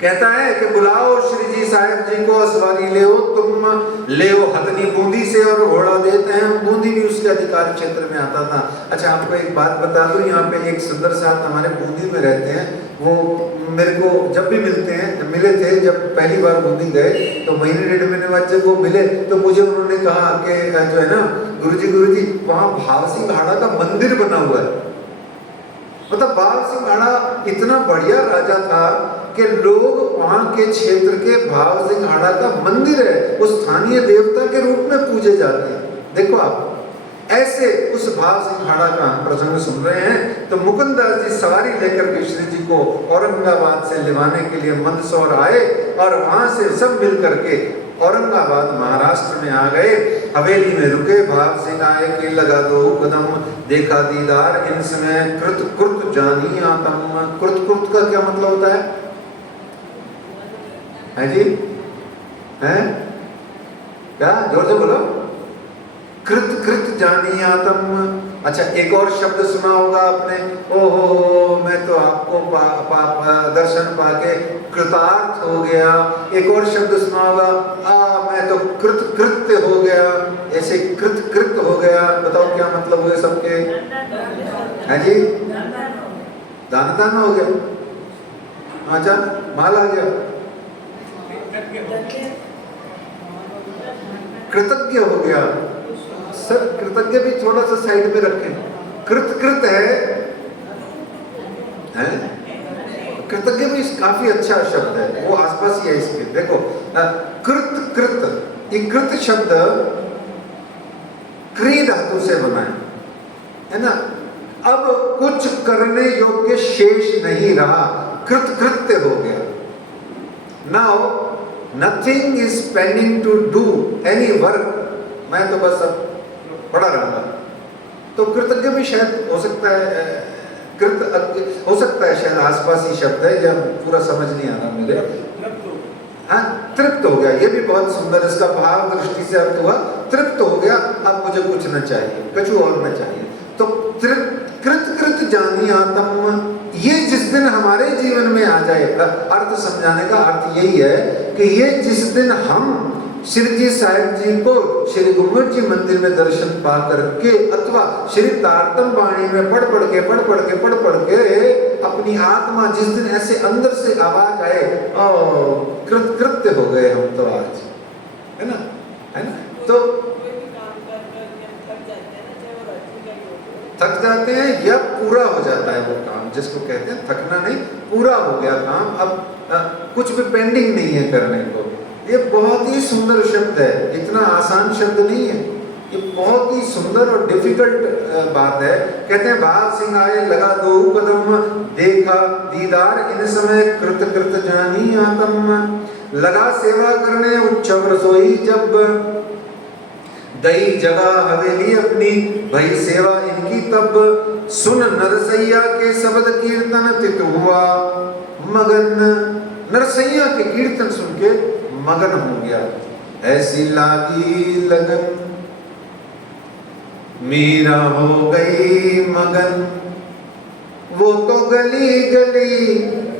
कहता है कि बुलाओ श्री जी साहब जी को, असवारी ले तुम ले हथनी बूंदी से, और घोड़ा देते हैं। बूंदी भी उसके अधिकार क्षेत्र में आता था। अच्छा आपको एक बात बता दूं, यहाँ पे एक सुंदर साहब हमारे बूंदी में रहते हैं, वो मेरे को जब भी मिले थे, जब पहली बार बूंदी गए तो महीने 1.5 महीने बाद जब वो मिले तो मुझे उन्होंने कहा कि जो है ना गुरुजी वहाँ भाव सिंह हाड़ा का मंदिर बना हुआ है। मतलब भाव सिंह हाड़ा इतना बढ़िया राजा था कि लोग वहां के क्षेत्र के भाव सिंह हाड़ा का मंदिर है, वो स्थानीय देवता के रूप में पूजे जाते हैं। देखो आप, ऐसे उस भाव सिंह हाड़ा का प्रसंग सुन रहे हैं। तो मुकुंददास जी सवारी लेकर के श्री जी को औरंगाबाद से लिवाने के लिए मंदसौर आए और वहां से सब मिल करके औरंगाबाद महाराष्ट्र में आ गए। हवेली में रुके, भाव सिंह आए कि लगा दो कदम, देखा दीदार इनमें कृत कृत जानी आतम। कृत का क्या मतलब होता है जी? हैं? क्या? जोर से बोलो। कृत कृत जानी आतम। अच्छा एक और शब्द सुना होगा आपने, ओहो मैं तो आपको दर्शन पाके कृतार्थ हो गया। एक और शब्द सुना होगा, मैं तो कृत कृत्य हो गया। ऐसे कृत कृत हो गया, बताओ क्या मतलब हुए सबके? है जी? दान दान हो गया। अच्छा माल आ गया, कृतज्ञ हो गया। सर कृतज्ञ भी थोड़ा सा साइड में रखें। कृत कृत है? कृतज्ञ भी काफी अच्छा शब्द है, वो आसपास ही है इसके। देखो कृत कृत, ये कृत शब्द क्री धातु से बना है ना। अब कुछ करने योग्य शेष नहीं रहा, कृतकृत्य हो गया। Now nothing is pending to do any work. मैं तो बस अब पढ़ा रहूंगा। तो कृतज्ञ भी शायद हो सकता है, कृतज्ञ हो सकता है, शायद आसपास ही शब्द है, या पूरा समझ नहीं आ रहा मेरे। हाँ, तृप्त हो गया, ये भी बहुत सुंदर इसका भाव दृष्टि से अर्थ हुआ। तृप्त हो गया, अब मुझे कुछ न चाहिए, कुछ और न चाहिए। तो कृत जानी आत्म, ये जिस दिन हमारे जीवन में आ जाए, अर्थ समझाने का अर्थ यही है कि ये जिस दिन हम श्री जी साहिब जी को श्री गुम्बद जी मंदिर में दर्शन पा करके, अथवा श्री तारतम वाणी में पढ़ पढ़ के अपनी आत्मा जिस दिन ऐसे अंदर से आवाज आए, कृत्य हो गए हम तो आज, है ना, है ना। तो थक जाते हैं या पूरा हो जाता है वो काम, जिसको कहते हैं थकना नहीं, पूरा हो गया काम, अब कुछ भी पेंडिंग नहीं है करने को। ये बहुत ही सुंदर शब्द है, इतना आसान शब्द नहीं है, ये बहुत ही सुंदर और डिफिकल्ट बात है। कहते हैं बाल सिंह आए लगा दो कदम, देखा दीदार इन समय कृत जानी आत्म, लगा सेवा करने उच्चव रसोई जब, दई जगह हवेली अपनी भई सेवा इनकी तब, सुन नरसैया के शब्द कीर्तन तित हुआ मगन, नरसैया के कीर्तन सुन के मगन हो गया। ऐसी लागी लगन मीरा हो गई मगन, वो तो गली गली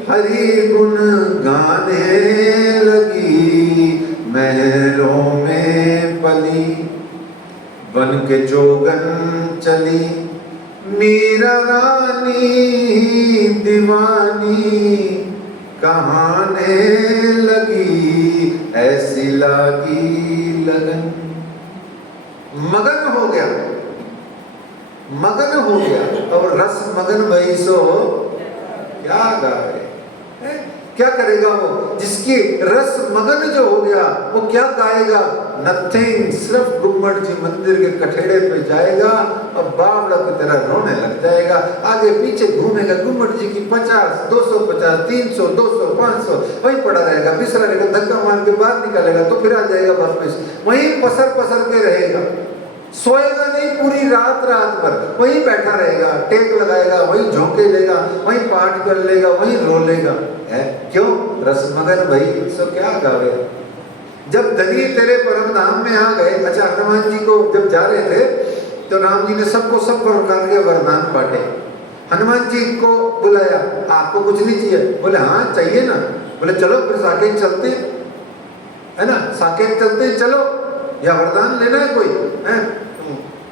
हरि गुण गाने लगी, महलों में पली बन के जोगन चली, मीरा रानी दीवानी कहाने लगी, ऐसी लागी लगन। मगन हो गया, मगन हो गया, और रस मगन वही सो क्या गाए, क्या करेगा वो जिसकी रस मगन जो हो गया, वो क्या गाएगा? नथिंग, सिर्फ गुम्बद जी मंदिर के कठेड़े पे जाएगा और बावड़ा की तरह रोने लग जाएगा, आगे पीछे घूमेगा, गुम्बद जी की 50, 250, 300, 200, 500 वहीं पड़ा रहेगा, बिसरा रहेगा, धक्का मार के बाहर निकालेगा तो फिर आ जाएगा वापस, वहीं पसर के रहेगा, सोएगा नहीं पूरी रात भर, वहीं बैठा रहेगा, टेक लगाएगा, वहीं झोंके लेगा, वहीं पाठ कर लेगा, वहीं रो लेगा, है क्यों? रसमगन भाई सो क्या गावे। जब धनी तेरे परम धाम में आ गए, अच्छा हनुमान जी को जब जा रहे थे तो राम जी ने सबको सब प्रकार के वरदान बांटे, हनुमान जी को बुलाया, आपको कुछ नहीं चाहिए? बोले हाँ चाहिए ना। बोले चलो फिर साकेत चलते है ना, साकेत चलते चलो, या वरदान लेना है कोई है?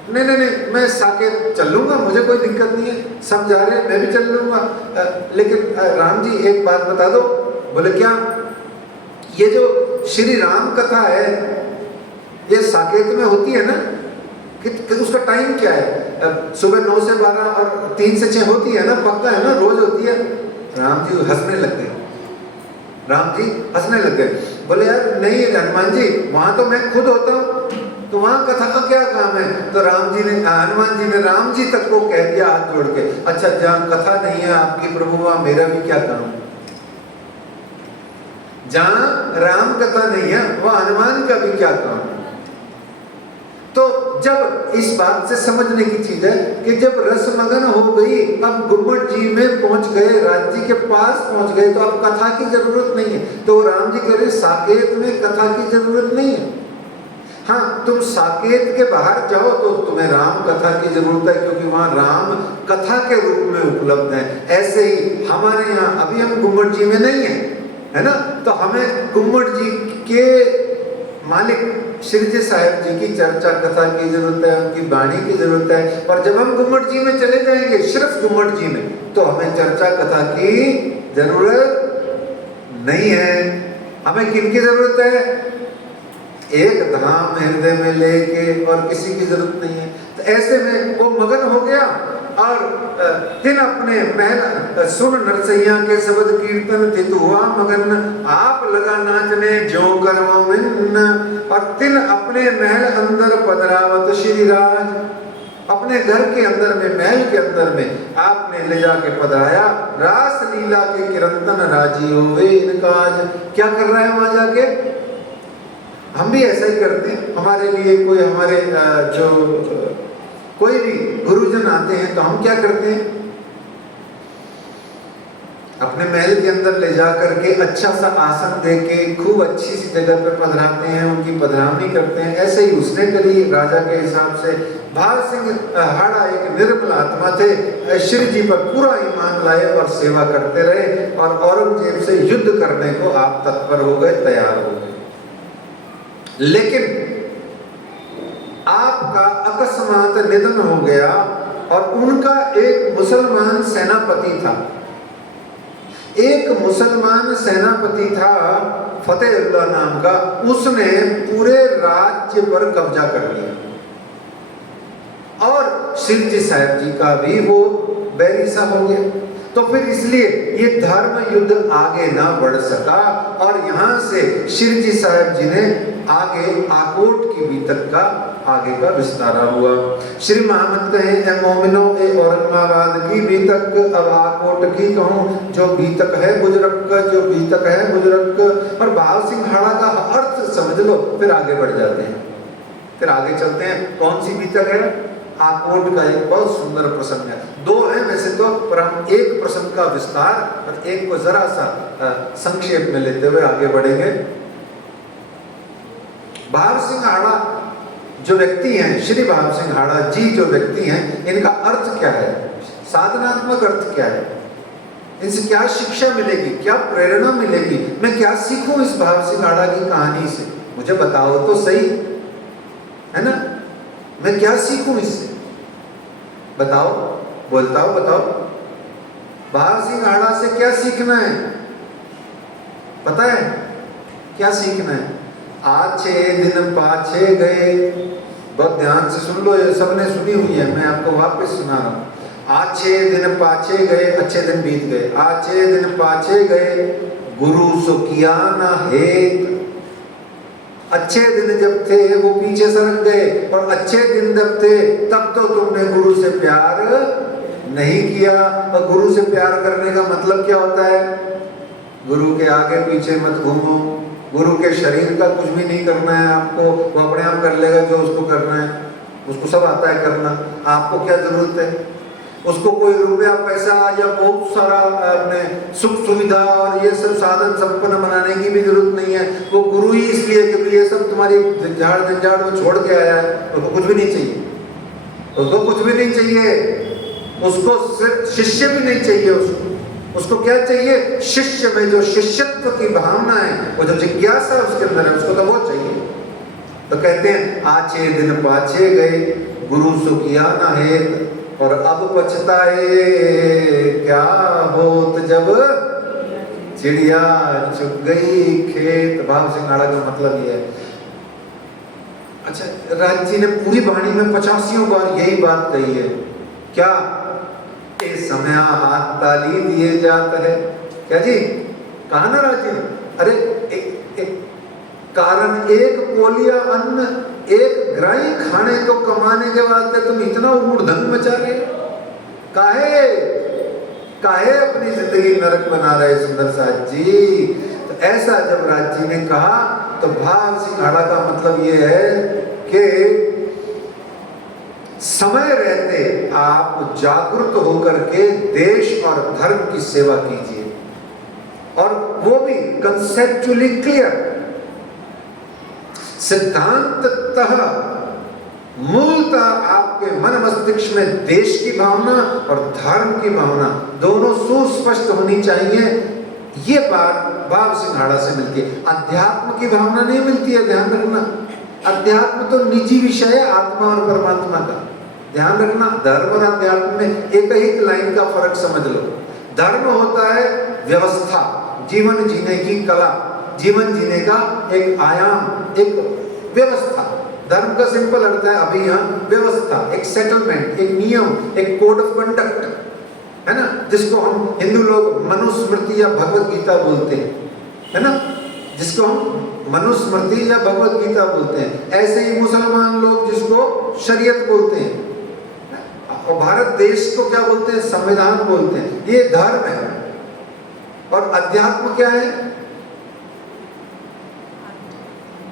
नहीं, मैं साकेत चल लूंगा, मुझे कोई दिक्कत नहीं है, सब जा रहे हैं मैं भी चल लूंगा, लेकिन राम जी एक बात बता दो। बोले क्या? ये जो श्री राम कथा है ये साकेत में होती है ना, कि उसका टाइम क्या है? सुबह 9 से 12 और 3 से 6 होती है ना, पक्का है ना, रोज होती है। राम जी हंसने लग गए, राम जी हंसने लग गए। बोले यार नहीं हनुमान जी, वहां तो मैं खुद होता हूँ, तो वहां कथा का क्या काम है? तो हनुमान जी ने राम जी तक को कह दिया हाथ जोड़ के, अच्छा जहाँ कथा नहीं है आपकी प्रभु वहां मेरा भी क्या काम? जहां राम कथा नहीं है वह हनुमान का भी क्या काम? तो जब इस बात से समझने की चीज है कि जब रसमगन हो गई, अब गुम्बद जी में पहुंच गए, राज्य के पास पहुंच गए, तो अब कथा की जरूरत नहीं है। तो राम जी कह रहे साकेत में कथा की जरूरत नहीं है। हाँ, तुम साकेत के बाहर जाओ तो तुम्हें राम कथा की जरूरत है, क्योंकि वहां राम कथा के रूप में उपलब्ध है। ऐसे ही हमारे यहाँ अभी हम गुम्बद जी में नहीं है ना, तो हमें गुम्बद जी के मालिक श्री जी साहिब जी की चर्चा कथा की जरूरत है, उनकी वाणी की जरूरत है। और जब हम गुम्बद जी में चले जाएंगे, सिर्फ गुम्बद जी में, तो हमें चर्चा कथा की जरूरत नहीं है। हमें किन की जरूरत है? एक धाम हृदय में लेके, और किसी की जरूरत नहीं है। तो ऐसे में वो मगन हो गया और तिन अपने महल सुन नरसैया के शब्द कीर्तन तित हुआ मगन, आप लगा नाचने ज्यों करवो मिन्न, और तिन अपने महल अंदर पधरावत श्री राज। अपने घर के अंदर में, महल के अंदर में आपने ले जाके पधराया। रास लीला के किरंतन राजी हुए इनका आज। क्या कर रहा है वहां जाके? हम भी ऐसा ही करते हैं। हमारे लिए कोई, हमारे जो कोई भी गुरुजन आते हैं तो हम क्या करते हैं? अपने महल के अंदर ले जा करके अच्छा सा आसन देके खूब अच्छी सी जगह पे पधराते हैं, उनकी पधरावनी करते हैं। ऐसे ही उसने करी राजा के हिसाब से। भार सिंह हाड़ा एक निर्मल आत्मा थे, श्री जी पर पूरा ईमान लाए और सेवा करते रहे, और औरंगजेब से युद्ध करने को आप तत्पर हो गए, तैयार हो गए। लेकिन आपका अकस्मात निधन हो गया, और उनका एक मुसलमान सेनापति था, एक मुसलमान सेनापति था फतेहुल्लाह नाम का। उसने पूरे राज्य पर कब्जा कर लिया, और सिर जी साहब जी का भी वो बैरी सा हो गया। तो फिर इसलिए ये धर्म युद्ध आगे ना बढ़ सका, और यहाँ से शिरजी साहब जी ने आगे आकोट की बीतक का आगे का विस्तारा हुआ। श्री मोहम्मद कहे ए मोमिनो ए औरंगाबाद की बीतक, अब आकोट की कहूँ जो बीतक है बुजुर्ग का, जो बीतक है बुजुर्ग। और भाव सिंह हाड़ा का अर्थ समझ लो, फिर आगे बढ़ जाते हैं, फिर आगे चलते हैं। कौन सी बीतक है? आकोट का एक बहुत सुंदर प्रसंग है। दो है वैसे तो, पर हम एक प्रसंग का विस्तार और एक को जरा सा संक्षेप में लेते हुए आगे बढ़ेंगे। भाव सिंह हाड़ा जो व्यक्ति हैं, श्री भाव सिंह हाड़ा जी जो व्यक्ति हैं, इनका अर्थ क्या है, साधनात्मक अर्थ क्या है, इनसे क्या शिक्षा मिलेगी, क्या प्रेरणा मिलेगी, मैं क्या सीखूं इस भाव सिंह हाड़ा की कहानी से? मुझे बताओ तो सही, है ना? मैं क्या सीखूं इससे? बताओ, बोलता हूं, बताओ। भाव सिंह हाड़ा से क्या सीखना है? पता है क्या सीखना है? आछे दिन पाछे गए, बहुत ध्यान से सुन लो, ये सबने सुनी हुई है, मैं आपको वापस सुना रहा हूं। आछे दिन पाछे गए, अच्छे दिन बीत गए, आछे दिन पाछे गए, गुरु सो किया ना हेत। अच्छे दिन जब थे वो पीछे सरक गए, और अच्छे दिन जब थे तब तो तुमने गुरु से प्यार नहीं किया। और गुरु से प्यार करने का मतलब क्या होता है? गुरु के आगे पीछे मत घूमो, गुरु के शरीर का कुछ भी नहीं करना है आपको, वो अपने आप कर लेगा जो उसको करना है, उसको सब आता है करना। आपको क्या जरूरत है? उसको कोई रुपया पैसा या बहुत सारा अपने सुख सुविधा और ये सब साधन संपन्न बनाने की भी जरूरत नहीं है। वो गुरु ही इसलिए क्योंकि ये सब तुम्हारी झाड़ झंझाड़ वो छोड़ के आया है, उसको कुछ भी नहीं चाहिए, उसको कुछ भी नहीं चाहिए, उसको शिष्य भी नहीं चाहिए। उसको क्या चाहिए? शिष्य में जो शिष्यत्व की भावना है, वो जो जिज्ञासा उसके अंदर है, उसको तो वो चाहिए। तो कहते हैं आछे दिन पाछे गए, गुरु सो किया ना हेत, और अब पछताए क्या होत जब चिड़िया चुग गई खेत। भाव सिंह हाड़ा का मतलब ये है। अच्छा, राज जी ने पूरी वाणी में 85 बार यही बात कही है। क्या? इस समय हाथ ताली दिए जाता है। क्या जी कहा ना राज जी? अरे एक कारण एक पोलिया अन्न, एक ग्राही खाने को कमाने के वास्ते तुम इतना ऊर्धन मचा रहे? काहे काहे अपनी जिंदगी नरक बना रहे सुंदर साथ जी? तो ऐसा जब राज जी ने कहा, तो भाव सिंह हाड़ा का मतलब ये है कि समय रहते आप जागरूक होकर के देश और धर्म की सेवा कीजिए, और वो भी कंसेप्चुअली क्लियर, सिद्धांततः मूलतः आपके मन मस्तिष्क में देश की भावना और धर्म की भावना दोनों सुस्पष्ट होनी चाहिए। ये बात भाव सिंह हाड़ा से मिलती है। अध्यात्म की भावना नहीं मिलती है, ध्यान रखना। अध्यात्म तो निजी विषय है, आत्मा और परमात्मा का। ध्यान रखना, धर्म और अध्यात्म में एक ही लाइन का फर्क समझ लो। धर्म होता है व्यवस्था, जीवन जीने की कला, जीवन जीने का एक आयाम, एक व्यवस्था। धर्म का सिंपल अर्थ है अभी यहाँ व्यवस्था, एक सेटलमेंट, एक नियम, एक कोड ऑफ कंडक्ट, है ना, जिसको हम हिंदू लोग मनुस्मृति या भगवत गीता बोलते हैं, है ना, जिसको हम मनुस्मृति या भगवत गीता बोलते हैं। ऐसे ही मुसलमान लोग जिसको शरीयत बोलते हैं, और भारत देश को क्या बोलते हैं? संविधान बोलते हैं। ये धर्म है। और अध्यात्म क्या है?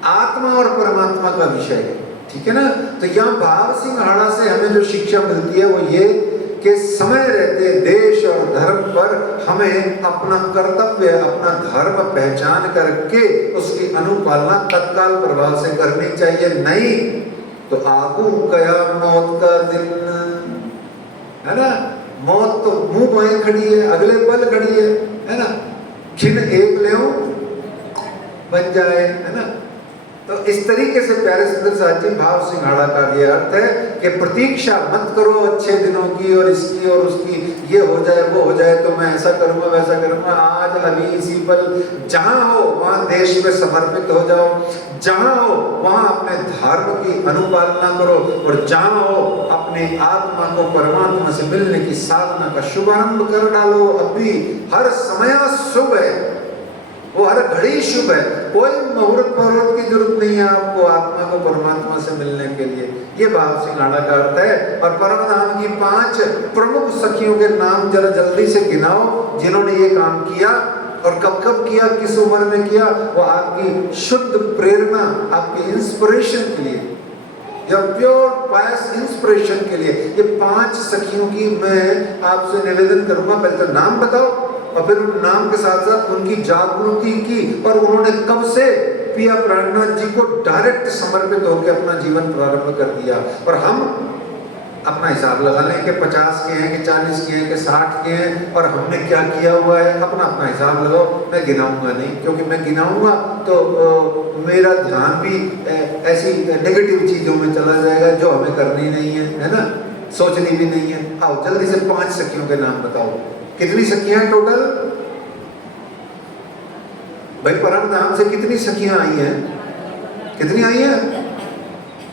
आत्मा और परमात्मा का विषय है, ठीक है ना। तो यहाँ भाव सिंघाड़ा से हमें जो शिक्षा मिलती है वो ये कि समय रहते देश और धर्म पर हमें अपना कर्तव्य, अपना धर्म पहचान करके उसकी अनुपालना तत्काल प्रभाव से करनी चाहिए। नहीं तो आगू गया मौत का दिन, है ना। मौत तो मुंह बाएं खड़ी है, अगले पल खड़ी है ना। खिन एक ले बन जाए, है ना। तो इस तरीके से प्यारे सुंदर साथ जी भाव सिंघाड़ा का ये अर्थ है कि प्रतीक्षा मत करो अच्छे दिनों की और इसकी और उसकी, ये हो जाए वो हो जाए तो मैं ऐसा करूंगा वैसा करूंगा। आज अभी इसी पल जहां हो वहां देश में समर्पित हो जाओ, जहां हो वहां अपने धर्म की अनुपालना करो और जहां हो अपने आत्मा को परमात्मा से मिलने की साधना का शुभारंभ कर डालो। अभी हर समय शुभ है, वो हर घड़ी शुभ है। कोई मुहूर्त की जरूरत नहीं है आपको आत्मा को परमात्मा से मिलने के लिए। ये भाव सिंघाड़ा का अर्थ है। और परम धाम की 5 प्रमुख सखियों के नाम जरा जल्दी से गिनाओ जिन्होंने ये काम किया और कब कब किया, किस उम्र में किया। वो आपकी शुद्ध प्रेरणा, आपकी इंस्पिरेशन के लिए, या प्योर पायस इंस्पिरेशन के लिए ये 5 सखियों की मैं आपसे निवेदन करूंगा। पहले तो नाम बताओ और फिर उन नाम के साथ साथ उनकी जागृति की और उन्होंने कब से पिया प्राणनाथ जी को डायरेक्ट समर्पित होकर अपना जीवन प्रारंभ कर दिया। और हम अपना हिसाब लगा लें कि 50 के हैं कि 40 के हैं कि 60 के हैं और हमने क्या किया हुआ है। अपना हिसाब लगाओ। मैं गिनाऊंगा नहीं, क्योंकि मैं गिनाऊंगा तो मेरा ध्यान भी ऐसी नेगेटिव चीजों में चला जाएगा जो हमें करनी नहीं है ना, सोचनी भी नहीं है। आओ जल्दी से 5 सखियों के नाम बताओ। कितनी सखियां हैं टोटल भाई? परम धाम से कितनी सखियां आई हैं? कितनी आई हैं?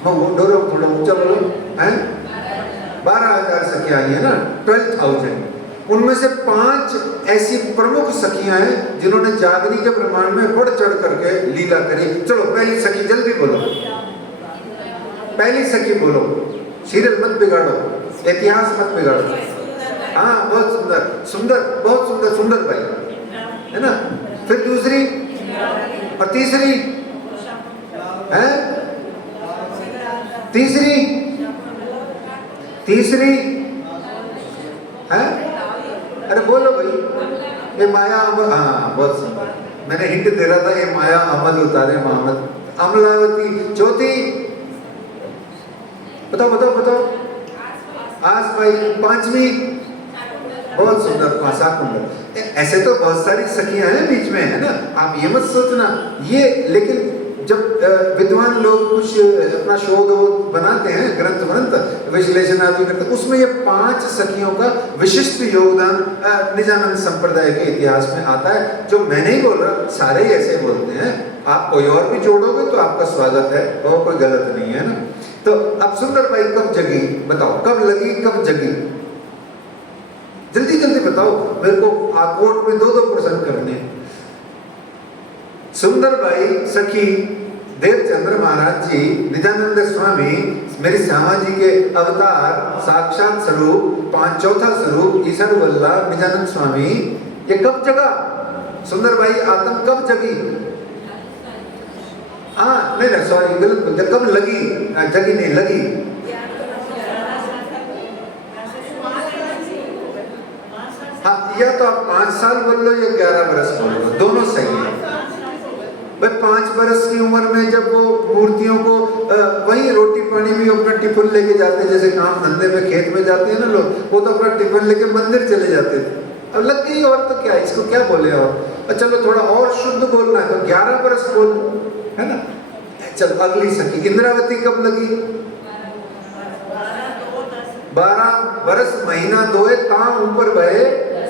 डोरो थोड़ा ऊंचा बोलो। हैं 12,000 सखियां आई है ना, 12,000। उनमें से 5 ऐसी प्रमुख सखियां हैं जिन्होंने जागरी के प्रमाण में बढ़ चढ़ करके लीला करी। चलो पहली सखी जल्दी बोलो, पहली सखी बोलो। सीरियल मत बिगाड़ो, इतिहास मत बिगाड़ो। हाँ बहुत सुंदर, सुंदर, बहुत सुंदर, सुंदर भाई, है ना। फिर दूसरी और तीसरी है, तीसरी है, अरे बोलो भाई। ये माया अमल, हाँ बहुत सुंदर। मैंने हिंट दे रहा था ये माया अमल उतारे मोहम्मद। अमलावती। चौथी बताओ बताओ बताओ। आज भाई। 5वीं बहुत सुंदर, पासा कुंडल। ऐसे तो बहुत सारी सखियां हैं बीच में, है ना। आप ये मत सोचना ये, लेकिन जब विद्वान लोग कुछ अपना शोध बनाते हैं, ग्रंथ विश्लेषण आदि करते हैं, उसमें ये 5 सखियों का विशिष्ट योगदान निजानंद संप्रदाय के इतिहास में आता है। जो मैं नहीं बोल रहा, सारे ही ऐसे बोलते हैं। आप कोई और भी जोड़ोगे तो आपका स्वागत है, और कोई गलत नहीं है ना। तो अब सुंदर भाई कब जगी बताओ, कब लगी कब जगी? जल्दी जल्दी बताओ, मेरे को कोर्ट में 2-2 प्रश्न करने। सुंदर भाई सखी देवचंद्र महाराज जी, निजानंद स्वामी, मेरी श्यामा जी के अवतार साक्षात स्वरूप, 5 स्वरूप ईश्वर वल्ला निजानंद स्वामी, ये कब जगा? सुंदर भाई आत्म कब जगी? हाँ नहीं सॉरी गलत बोल, कब लगी? जगी नहीं, लगी। हाँ, या तो आप 5 साल बोल लो या 11 बरस बोल लो, दोनों सही है भाई। 5 बरस की उम्र में जब वो मूर्तियों को वही रोटी पानी भी अपना टिफिन लेके जाते हैं, जैसे काम धंधे में खेत में जाते हैं ना लोग, वो तो अपना टिफिन लेके मंदिर चले जाते थे। अब लग गई और तो क्या, इसको क्या बोले। और चलो थोड़ा और शुद्ध बोलना है तो 11 बरस बोल, है ना। चल अगली सखी इंद्रावती कब लगी? 12 बरस महीना 2 काम ऊपर बहे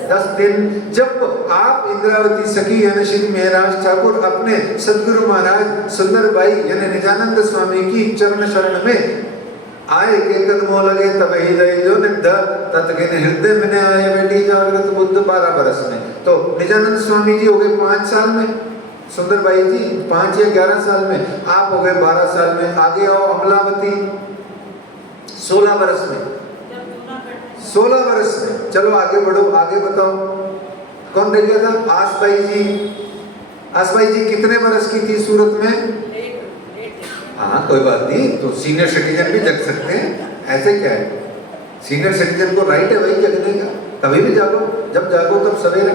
10 दिन। जब आप इंद्रावती सखी यानी श्री मेहराज ठाकुर अपने सदगुरु महाराज सुंदर भाई यानी निजानंद स्वामी की चरण शरण में आए के कदमों लगे तब हृदय जो निद्ध तत्किन हृदय में आए बेटी जागृत बुद्ध 12 बरस में। तो निजानंद स्वामी जी हो गए 5 साल में, सुंदर भाई जी 5 या 11 साल में, आप हो गए 12 साल में। आगे आओ अमलावती 16 बरस में। 16 वर्ष में। चलो आगे बढ़ो, आगे बताओ कौन रह गया था? आसबाई जी। आसबाई जी कितने वर्ष की थी सूरत में? हाँ कोई बात नहीं, तो सीनियर सिटीजन भी जग सकते हैं, ऐसे क्या है, सीनियर सिटीजन को राइट है भाई जगने का, कभी भी जागो, जब जागो तब सवेरा।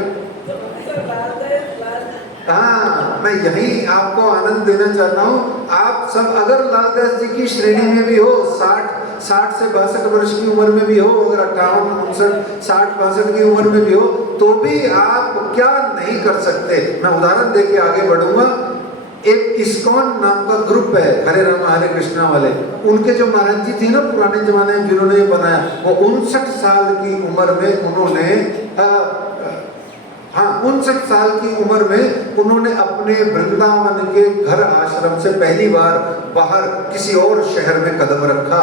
हाँ, मैं यही आपको आनंद देना चाहता हूँ। आप सब अगर लालदास जी की श्रेणी में भी हो, 60 से 62 वर्ष की उम्र में भी हो, अगर 58, 59, 60, 65 की उम्र में भी हो, तो भी आप क्या नहीं कर सकते। मैं उदाहरण देके आगे बढ़ूंगा। एक इस्कॉन नाम का ग्रुप है, हरे राम हरे कृष्णा वाले, उनके जो महाराज जी थे ना पुराने जमाने में जिन्होंने ये बनाया, वो 59 साल की उम्र में उन्होंने 59 साल की उम्र में उन्होंने अपने वृंदावन के घर आश्रम से पहली बार बाहर किसी और शहर में कदम रखा,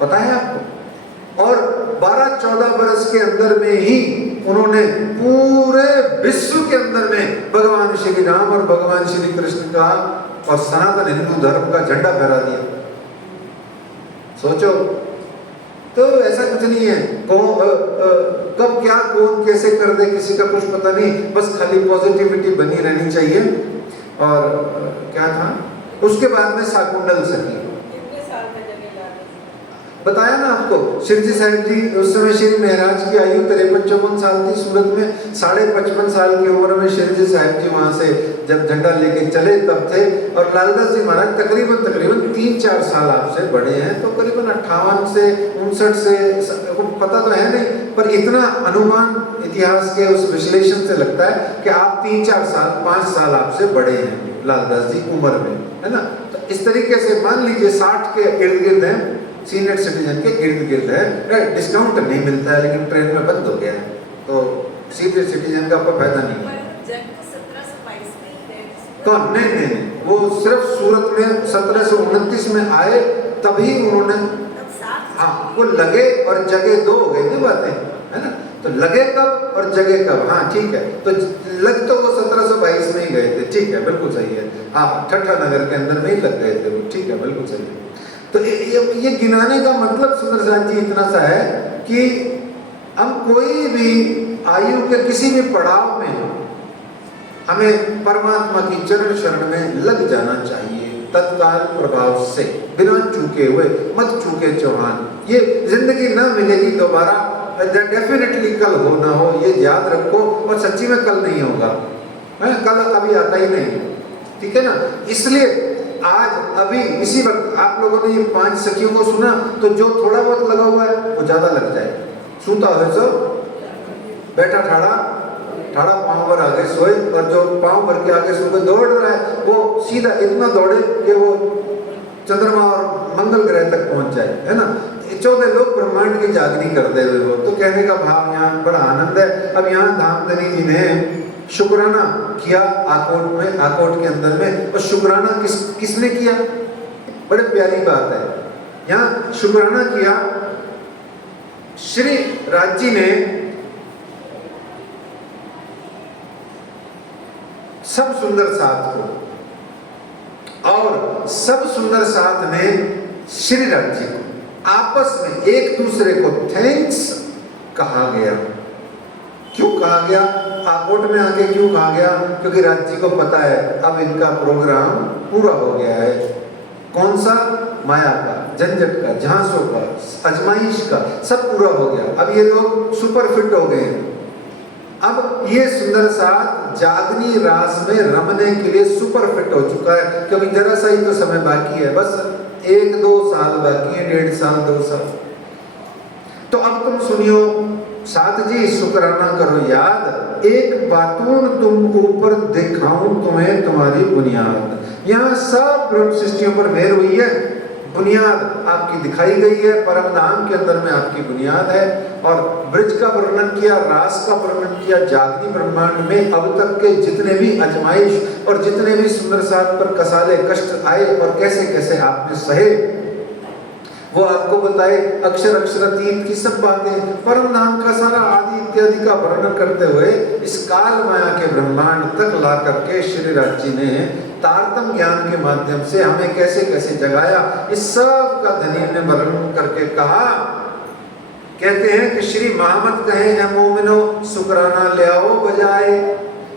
पता है आपको? और 12-14 वर्ष के अंदर में ही उन्होंने पूरे विश्व के अंदर में भगवान श्री राम और भगवान श्री कृष्ण का और सनातन हिंदू धर्म का झंडा फहरा दिया। सोचो, तो ऐसा कुछ नहीं है, कब क्या कौन कैसे कर दे किसी का कुछ पता नहीं, बस खाली पॉजिटिविटी बनी रहनी चाहिए। और क्या था उसके बाद में शाकुंडल सखी, बताया ना आपको, शिवजी साहिब जी उस समय श्री महाराज की आयु 53-54 साल थी सूरत में, 55.5 साल की उम्र में शिवजी साहिब जी वहां से जब झंडा लेके चले तब थे। और लालदास जी महाराज तकरीबन 3-4 साल आपसे बड़े हैं, तो करीबन 58 से 59 से, पता तो है नहीं, पर इतना अनुमान इतिहास के उस विश्लेषण से लगता है कि आप 3-4 साल 5 साल आपसे बड़े हैं लालदास जी उम्र में, है ना। तो इस तरीके से मान लीजिए 60 के इर्द गिर्द है, सीनियर सिटीजन के इर्द गिर्द है। डिस्काउंट नहीं मिलता है लेकिन ट्रेन में बंद हो गया है, तो सीनियर सिटीजन का कोई फायदा नहीं है। कौन? नहीं, वो सिर्फ सूरत में 1729 में आए, तभी उन्होंने, हाँ वो लगे और जगह दो हो गई थी बातें, है ना। तो लगे कब और जगह कब, हाँ ठीक है। तो लग तो वो 1722 में ही गए थे, ठीक है बिल्कुल सही है। हाँ ठट्ठा नगर के अंदर में ही लग गए थे वो, ठीक है बिल्कुल सही है। तो ये गिनाने का मतलब सुंदर साथ जी इतना सा है कि हम कोई भी आयु के किसी भी पड़ाव में हमें परमात्मा की चरण शरण में लग जाना चाहिए तत्काल प्रभाव से, बिना चूके हुए। मत चूके चौहान, ये जिंदगी ना मिलेगी दोबारा, डेफिनेटली कल हो ना हो ये याद रखो, और सच्ची में कल नहीं होगा, है कल अभी आता ही नहीं, ठीक है ना। इसलिए आज अभी इसी वक्त आप लोगों ने ये 5 सखियों को सुना, तो जो थोड़ा बहुत लगा हुआ है वो ज्यादा लग जाए। सूता है सब बैठा ठाड़ा पांव भर आगे सोए, और जो पांव भर के आगे सो के दौड़ रहा है वो सीधा इतना दौड़े कि वो चंद्रमा और मंगल ग्रह तक पहुंच जाए, है ना। 14 लोग ब्रह्मांड की जागनी कर दे हुए हो। तो कहने का भाव यहाँ बड़ा आनंद है। अब यहाँ धामधनी जी ने शुक्राना किया आकोट में, आकोट के अंदर में, और शुक्राना किसने किया? बड़े प्यारी बात है, यहाँ शुक्राना किया श्री राज जी ने। सब सुंदर साथ को और सब सुंदर साथ ने श्री राज जी को आपस में एक दूसरे को थैंक्स कहा गया। क्यों कहा गया? आकोट में आके क्यों कहा गया? क्योंकि राज जी को पता है अब इनका प्रोग्राम पूरा हो गया है। कौन सा? माया का, झंझट का, झांसों का, अजमाइश का, सब पूरा हो गया। अब ये लोग सुपर फिट हो गए हैं। अब ये सुंदर साथ जागनी रास में रमने के लिए सुपर फिट हो चुका है, क्योंकि जरा सा ही तो समय बाकी है, बस 1-2 साल बाकी है, 1.5 साल 2 साल। तो अब तुम सुनियो साथ जी, शुक्राना करो याद, एक बातून तुम ऊपर दिखाऊं तुम्हें तुम्हारी बुनियाद। यहाँ सब ब्रह्म सृष्टियों पर मेहर हुई है, बुनियाद आपकी दिखाई गई है, परम धाम के अंदर में आपकी बुनियाद है। और ब्रज का वर्णन किया, रास का वर्णन किया, जागनी ब्रह्मांड में अब तक के जितने भी अजमाइश और जितने भी सुंदर साथ पर कसाले कष्ट आए और कैसे कैसे आपने सहे, वो आपको बताए। अक्षर अक्षरातीत की सब बातें, परम नाम का सारा आदि इत्यादि का वर्णन करते हुए इस काल माया के ब्रह्मांड तक ला करके श्री राज जी ने तारतम ज्ञान के माध्यम से हमें कैसे कैसे जगाया, इस सब का धनी ने वर्णन करके कहा कहते हैं कि श्री मोहम्मद कहें ए मोमिनो शुक्राना ले आओ बजाए,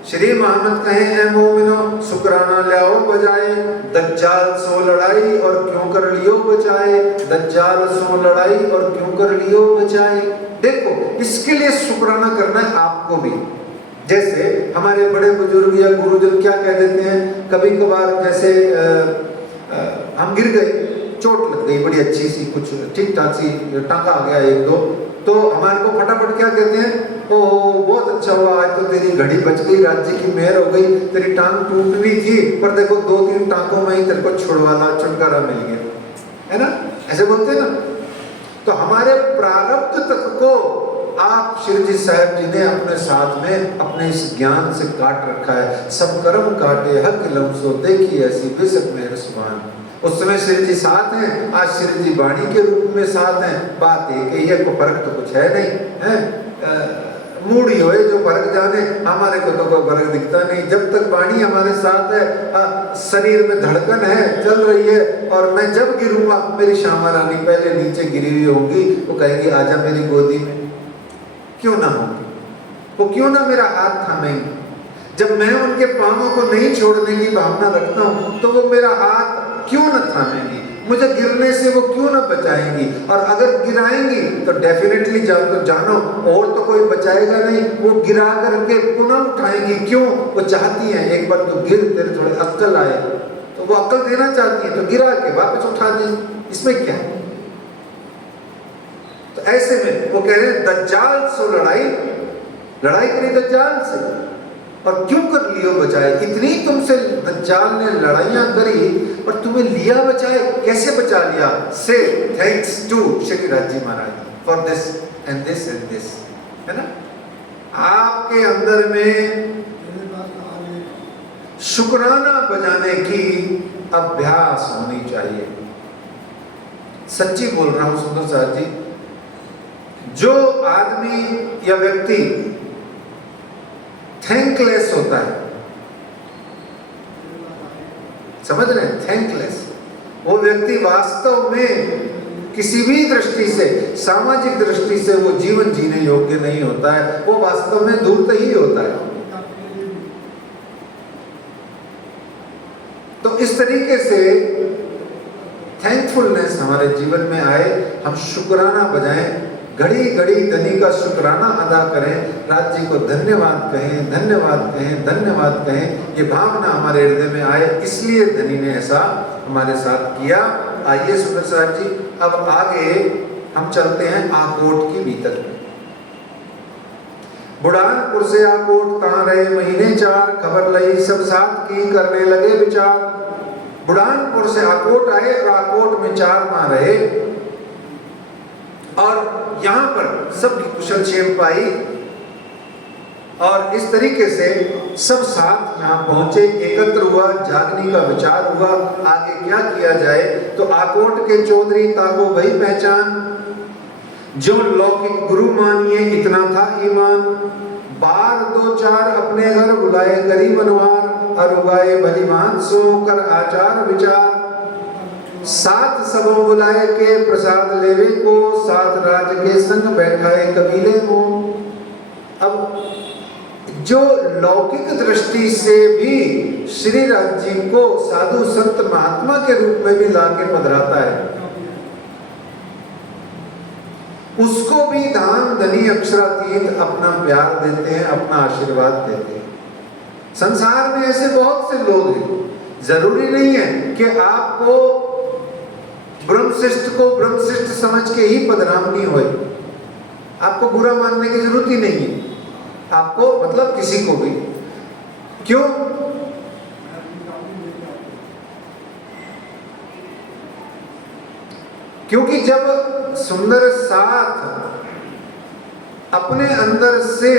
श्री मोहम्मद कहें ए मोमिनो शुक्राना ले आओ बजाए, दज्जाल सो लड़ाई और क्यों कर लियो बचाए, दज्जाल सो लड़ाई और क्यों कर लियो बचाए। देखो, इसके लिए शुक्राना करना है आपको भी। जैसे हमारे बड़े बुजुर्ग या गुरुजन क्या कह देते हैं, कभी कभार जैसे हम गिर गए, चोट लग गई बड़ी अच्छी सी, कुछ ठीक ठाक सी टांका आ गया एक दो, तो हमारे को फटाफट क्या कहते हैं, ओह बहुत अच्छा हुआ, आज तो तेरी घड़ी बच गई, राज्य की मेहर हो गई, तेरी टांग टूटनी थी पर देखो 2-3 टांकों में ही तेरे को छुटकारा मिल गया, है ना, ऐसे बोलते हैं ना। तो हमारे प्रारब्ध तक को आप श्री जी साहब जी ने अपने साथ में अपने इस ज्ञान से काट रखा है। सब कर्म काटे हक लम्सो देखी ऐसी बेशक मेहर सुभान। उस समय श्री जी साथ हैं, आज श्री जी वाणी के रूप में साथ हैं। बात एक ही है, कोई फर्क तो कुछ है नहीं, है मूडी होए जो फर्क जाने, हमारे को तो कोई फर्क दिखता नहीं। जब तक वाणी हमारे साथ है, शरीर में धड़कन है, चल रही है, और मैं जब गिरूंगा मेरी श्यामा रानी पहले नीचे गिरी हुई होंगी, वो कहेगी आजा मेरी गोदी में, क्यों ना होंगी, वो क्यों ना मेरा हाथ थामेंगी। जब मैं उनके पांवों को नहीं छोड़ने की भावना रखता हूँ तो वो मेरा हाथ क्यों न थामेंगी, मुझे गिरने से वो क्यों न बचाएंगी। और अगर गिराएंगी तो डेफिनेटली जानो और तो कोई बचाएगा नहीं, वो गिरा करके पुनः उठाएंगी। क्यों? वो चाहती हैं एक बार तो गिर, तेरे थोड़े अक्ल आए, तो वो अक्ल देना चाहती है, तो गिरा के वापस उठा दें, इसमें क्या है। तो ऐसे में वो कह रहे हैं दज्जाल सो लड़ाई करी दज्जाल से, और क्यों कर लियो बचाए। इतनी तुमसे दज्जाल ने लड़ाइयां करी और तुम्हें लिया बचाए, कैसे बचा लिया। से thanks to Shri Raj ji Maharaj for this and this and this, है ना। आपके अंदर में शुक्राना बजाने की अभ्यास होनी चाहिए। सच्ची बोल रहा हूं सुंदर साहब जी, जो आदमी या व्यक्ति थैंकलेस होता है, समझ रहे हैं, थैंकलेस, वो व्यक्ति वास्तव में किसी भी दृष्टि से, सामाजिक दृष्टि से वो जीवन जीने योग्य नहीं होता है, वो वास्तव में धूर्त ही होता है। तो इस तरीके से थैंकफुलनेस हमारे जीवन में आए, हम शुक्राना बजाएं, घड़ी घड़ी धनी का शुक्राना अदा करें, राज्य को धन्यवाद कहें, धन्यवाद कहें, धन्यवाद कहें। ये भावना हमारे हृदय में आए, इसलिए धनी ने ऐसा हमारे साथ किया। आइए सुंदर साहब जी, अब आगे हम चलते हैं आकोट के भीतर। बुढ़ानपुर से आकोट कहाँ रहे महीने 4, खबर लई सब साथ की करने लगे विचार। बुढ़ानपुर से आकोट आए और आकोट में 4 माह रहे, और यहाँ पर सबकी कुशल क्षेम पाई, और इस तरीके से सब साथ यहाँ पहुंचे, एकत्र हुआ, जागने का विचार हुआ, आगे क्या किया जाए। तो आकोट के चौधरी ताको वही पहचान, जो लौकिक गुरु मानिए इतना था ईमान। बार 2-4 अपने घर बुलाए करी मनवार, और उगाए भलीभांत सो कर आचार विचार। 7 सबों बुलाए के प्रसाद लेवे को, 7 राज के संग बैठाए कबीले को। अब जो लौकिक दृष्टि से भी श्री राज जी को साधु संत महात्मा के रूप में भी लाके पधराता है, उसको भी दान धनी अक्षरातीत अपना प्यार देते हैं, अपना आशीर्वाद देते हैं। संसार में ऐसे बहुत से लोग हैं, जरूरी नहीं है कि आपको ब्रह्मशिष्ट को ब्रह्मशिष्ट समझ के ही पधरामनी होए, आपको बुरा मानने की जरूरत ही नहीं है, आपको मतलब किसी को भी। क्यों? क्योंकि जब सुंदर साथ अपने अंदर से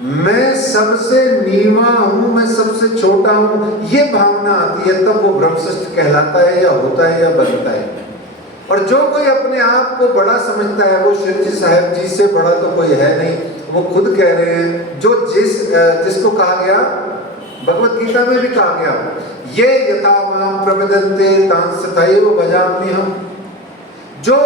मैं सबसे नीवा हूं, मैं सबसे छोटा हूं, ये भावना आती है, तब वो ब्रह्मशिष्ट कहलाता है, या होता है, या बनता है। और जो कोई अपने आप को बड़ा समझता है, वो श्री जी साहब जी से बड़ा तो कोई है नहीं। वो खुद कह रहे हैं, जो जिसको कहा गया भगवत गीता में भी कहा गया, ये यथा माम प्रविदन्ते तांस तथैव भजाम्यहम्। जो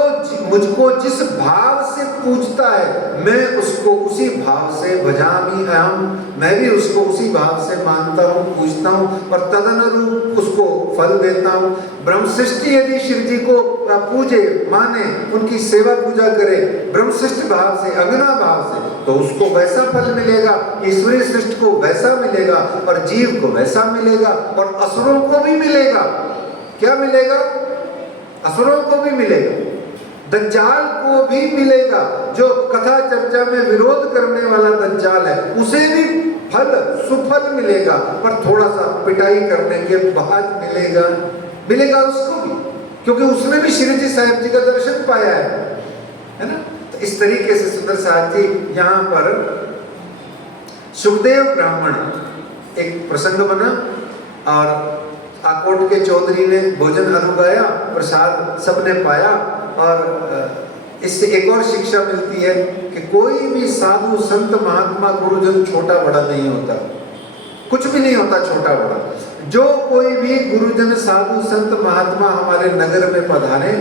मुझको जिस भाव से पूजता है मैं उसको उसी भाव से भजामि अहम्, मैं भी उसको उसी भाव से मानता हूँ, पूजता हूँ और तदनुरूप उसको फल देता हूँ। ब्रह्मशिष्टि यदि शिव जी को पूजे, माने, उनकी सेवा पूजा करे ब्रह्मशिष्ट भाव से, अग्ना भाव से, तो उसको वैसा फल मिलेगा, ईश्वरीय सृष्टि को वैसा मिलेगा और जीव को वैसा मिलेगा और असुरों को भी मिलेगा। क्या मिलेगा? असुरों को भी मिलेगा, दज्जाल को भी मिलेगा। जो कथा चर्चा में विरोध करने वाला दज्जाल है उसे भी फल सुफल मिलेगा, पर थोड़ा सा पिटाई करने के बाद मिलेगा उसको भी, क्योंकि उसने भी श्री जी साहिब जी का दर्शन पाया है ना। तो इस तरीके से सुंदर साथ जी यहाँ पर सुखदेव ब्राह्मण एक प्रसंग बना और आकोट के चौधरी ने भोजन अनुगाया, प्रसाद सबने पाया और इससे एक और शिक्षा मिलती है कि कोई भी साधु संत महात्मा गुरुजन छोटा बड़ा नहीं होता, कुछ भी नहीं होता छोटा बड़ा। जो कोई भी गुरुजन साधु संत महात्मा हमारे नगर में पधारे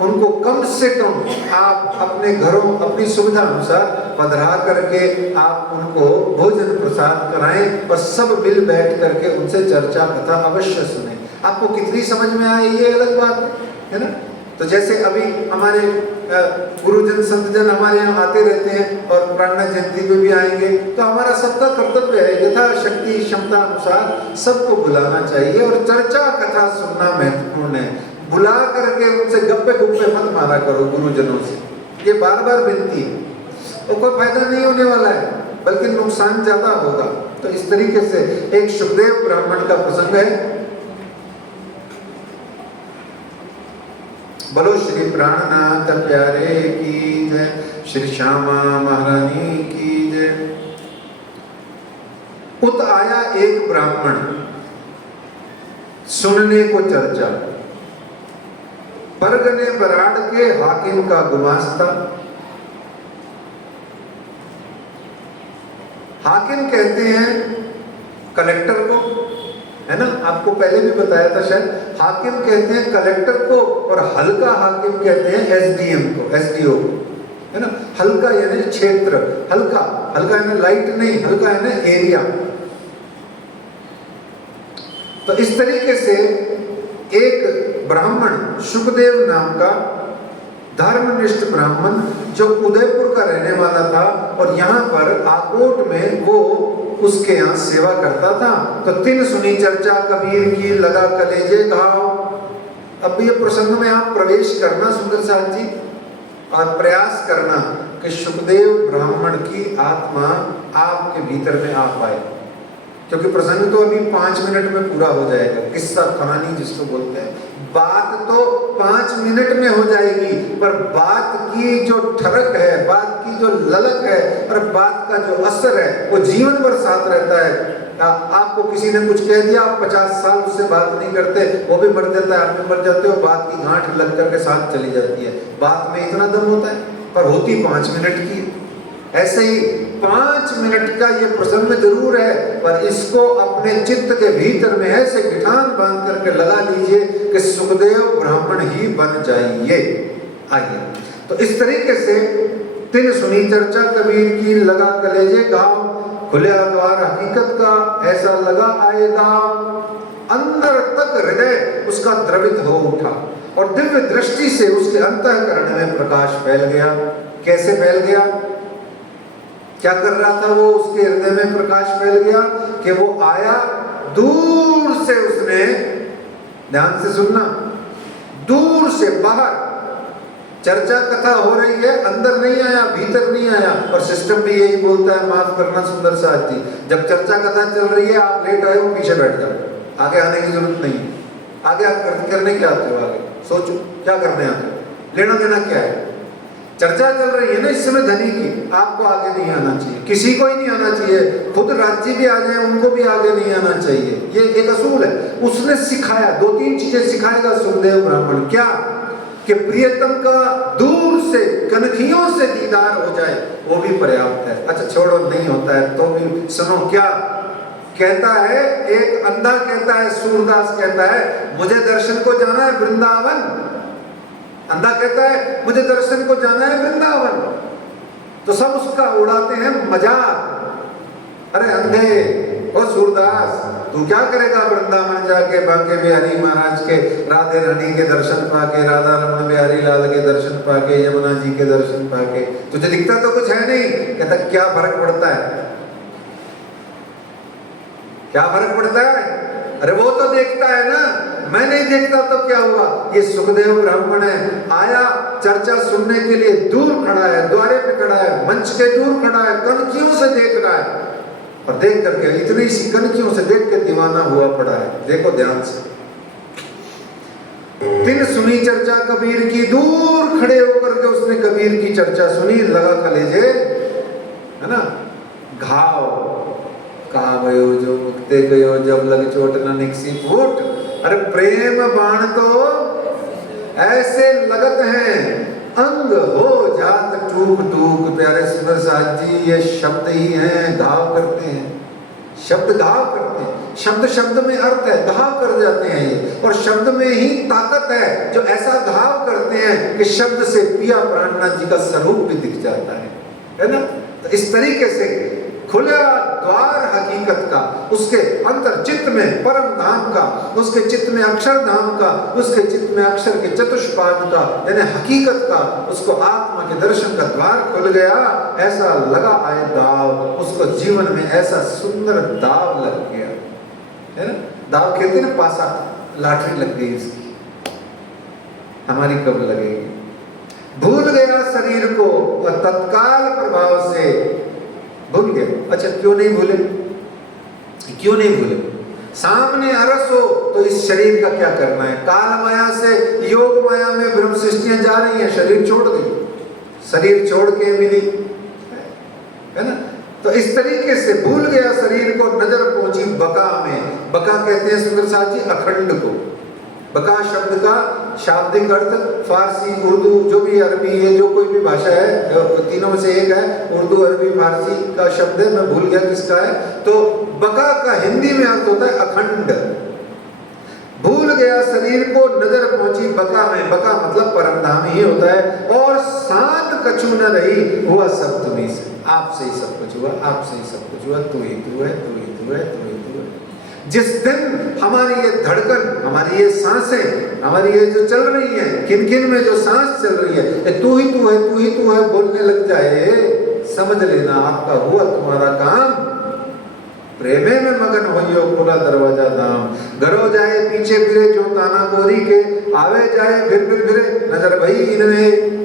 उनको कम से कम आप अपने घरों अपनी सुविधा अनुसार पधरा करके आप उनको भोजन प्रसाद कराएं और सब मिल बैठ करके उनसे चर्चा कथा अवश्य सुने। आपको कितनी समझ में आए ये अलग बात है ना। तो जैसे अभी हमारे गुरुजन संतजन हमारे यहाँ आते रहते हैं और प्रार्थना जयंती में भी आएंगे, तो हमारा सबका कर्तव्य है यथाशक्ति क्षमता अनुसार सबको बुलाना चाहिए और चर्चा कथा सुनना महत्वपूर्ण है। बुला करके उनसे गप्पे गुप्पे मत मारा करो गुरुजनों से, ये बार बार विनती है और कोई फायदा नहीं होने वाला है बल्कि नुकसान ज्यादा होगा। तो इस तरीके से एक सुखदेव ब्राह्मण का प्रसंग है। बोलो श्री प्राणनाथ प्यारे की जय, श्री श्यामा महारानी की जय। उत आया एक ब्राह्मण सुनने को चर्चा, बरगने बराड़ के हाकिम का गुमास्ता। हाकिम कहते हैं कलेक्टर को, है ना, आपको पहले भी बताया था शायद। हाकिम कहते हैं कलेक्टर को और हल्का हाकिम कहते हैं एसडीएम को, एसडीओ को, है ना। हल्का यानी क्षेत्र, हल्का हल्का यानी लाइट नहीं, हल्का यानी एरिया। तो इस तरीके से एक ब्राह्मण सुखदेव नाम का धर्मनिष्ठ ब्राह्मण जो उदयपुर का रहने वाला था और यहाँ पर आकोट में वो उसके यहाँ सेवा करता था। तो तिन सुनी चर्चा कबीर की लगा कलेजे घाव। अब ये प्रसंग में आप प्रवेश करना सुंदर साथ जी और प्रयास करना कि सुखदेव ब्राह्मण की आत्मा आपके भीतर में आ पाए, क्योंकि प्रसंग तो अभी 5 मिनट में पूरा हो जाएगा। किस्सा कहानी जिसको बोलते हैं, बात तो 5 मिनट में हो जाएगी, पर बात की जो ठरक है, बात की जो ललक है और बात का जो असर है वो जीवन भर साथ रहता है। आपको किसी ने कुछ कह दिया, आप 50 साल उससे बात नहीं करते, वो भी मर जाता है, आप भी मर जाते हो, बात की गांठ लग करके साथ चली जाती है। बात में इतना दम होता है पर होती 5 मिनट की। ऐसे ही 5 मिनट का ये प्रसंग जरूर है, पर इसको अपने चित्त के भीतर में ऐसे गिठान बांध करके लगा लीजिए कि सुखदेव ब्राह्मण ही बन जाइए। आइए, तो इस तरीके से तिन सुनी चर्चा कबीर की लगा कलेजे घाव, खुले द्वार हकीकत का ऐसा लगा आएगा, अंदर तक हृदय उसका द्रवित हो उठा और दिव्य दृष्टि से उसके अंतःकरण में प्रकाश फैल गया। कैसे फैल गया? क्या कर रहा था वो? उसके हृदय में प्रकाश फैल गया कि वो आया दूर से, उसने, ध्यान से सुनना, दूर से बाहर चर्चा कथा हो रही है, अंदर नहीं आया, भीतर नहीं आया। और सिस्टम भी यही बोलता है, माफ करना सुंदर साथ जी, जब चर्चा कथा चल रही है आप लेट आए हो, पीछे बैठ जाओ, आगे आने की जरूरत नहीं। आगे आप करने क्या आते हो? आगे सोचो क्या करने आते हो, लेना देना क्या है? चर्चा चल रही है ना इस समय धनी की, आपको आगे नहीं आना चाहिए, किसी को ही नहीं आना चाहिए। खुद राज्य भी आ जाए उनको भी आगे नहीं आना चाहिए, ये एक असूल है। उसने सिखाया, 2-3 चीजें सिखाएगा सुखदेव ब्राह्मण। क्या? कि प्रियतम का दूर से कनखियों से दीदार हो जाए, वो भी पर्याप्त है। अच्छा छोड़ो, नहीं होता है तो भी सुनो क्या कहता है। एक अंधा कहता है, सूरदास कहता है, मुझे दर्शन को जाना है वृंदावन, अंधा कहता है मुझे दर्शन को जाना है वृंदावन, तो सब उसका उड़ाते हैं मजाक। अरे अंधे ओ सूरदास, तू क्या करेगा वृंदावन जाके बांके बिहारी महाराज के, राधे रानी के दर्शन पाके, राधा रमन बिहारी लाल के दर्शन पाके, यमुना जी के दर्शन पाके, तुझे दिखता तो कुछ है नहीं। कहता क्या फर्क पड़ता है, क्या फर्क पड़ता है? अरे वो तो देखता है ना, मैं नहीं देखता तो क्या हुआ? ये सुखदेव ब्राह्मण है, आया चर्चा सुनने के लिए, दूर खड़ा है, द्वारे पे खड़ा है, मंच के दूर खड़ा है, कनखियों से देख रहा है, और देख करके इतनी सी कनखियों से देख के दीवाना हुआ पड़ा है। देखो ध्यान से, दिन सुनी चर्चा कबीर की, दूर खड़े होकर के उसने कबीर की चर्चा सुनी, लगा कलेजे, है ना, घाव कहा भयो जो मुक्ते गयो, जब लग चोट न निकसी फूट। अरे प्रेम बाण तो ऐसे लगत हैं, अंग हो जात टूक टूक। प्यारे सुंदर साथ जी, ये शब्द ही हैं, घाव करते हैं, शब्द घाव करते हैं, शब्द शब्द में अर्थ है, घाव कर जाते हैं ये, और शब्द में ही ताकत है जो ऐसा घाव करते हैं कि शब्द से पिया प्राणनाथ जी का स्वरूप भी दिख जाता है ना। तो इस तरीके से खुला द्वार हकीकत का, उसके अंतर चित्त में परम धाम का, उसके चित्त में अक्षर धाम का, उसके चित्त में अक्षर के चतुष्पाद का, यानी हकीकत का, उसको आत्मा के दर्शन का द्वार खुल गया। ऐसा लगा आए दाव, उसको जीवन में ऐसा सुंदर दाव लग गया, है ना। दाव खेलते ना, पासा लाठरी लग गई इसकी, हमारी कब लगेगी? भूल गया शरीर को तत्काल प्रभाव से, भूल गए। अच्छा क्यों नहीं भूले, क्यों नहीं भूले? सामने अरस हो तो इस शरीर का क्या करना है? काल माया से योग माया में ब्रह्म सृष्टियां जा रही हैं, शरीर छोड़ गई, शरीर छोड़ के मिली, है ना। तो इस तरीके से भूल गया शरीर को, नजर पहुंची बका में। बका कहते हैं सुंदर साथ जी अखंड को। बका शब्द का शाब्दिक अर्थ फारसी, उर्दू, जो भी अरबी है, जो कोई भी भाषा है, तीनों में से एक है, उर्दू, अरबी, फारसी का शब्द है, मैं भूल गया किसका है। तो बका का हिंदी में अर्थ होता है अखंड। भूल गया शरीर को, नजर पहुंची बका में। बका मतलब परमधाम ही होता है। और साथ कछु न रही, हुआ सब तुम्ही से, आपसे ही सब कुछ हुआ, आपसे ही सब कुछ हुआ, तू ही तू है, तू ही तू है, तू ही तू है। जिस दिन हमारी ये धड़कन, हमारी ये सांसें, हमारी ये जो चल रही है, किन किन में जो सांस चल रही है, तू ही तू है, तू ही तू है बोलने लग जाए, समझ लेना आपका हुआ तुम्हारा काम। प्रेमे में मगन होइयो, खुला दरवाजा धाम। घरो जाए पीछे फिरे, जो ताना कोरी के, आवे जाए फिर फिरे, नजर भई इनमें।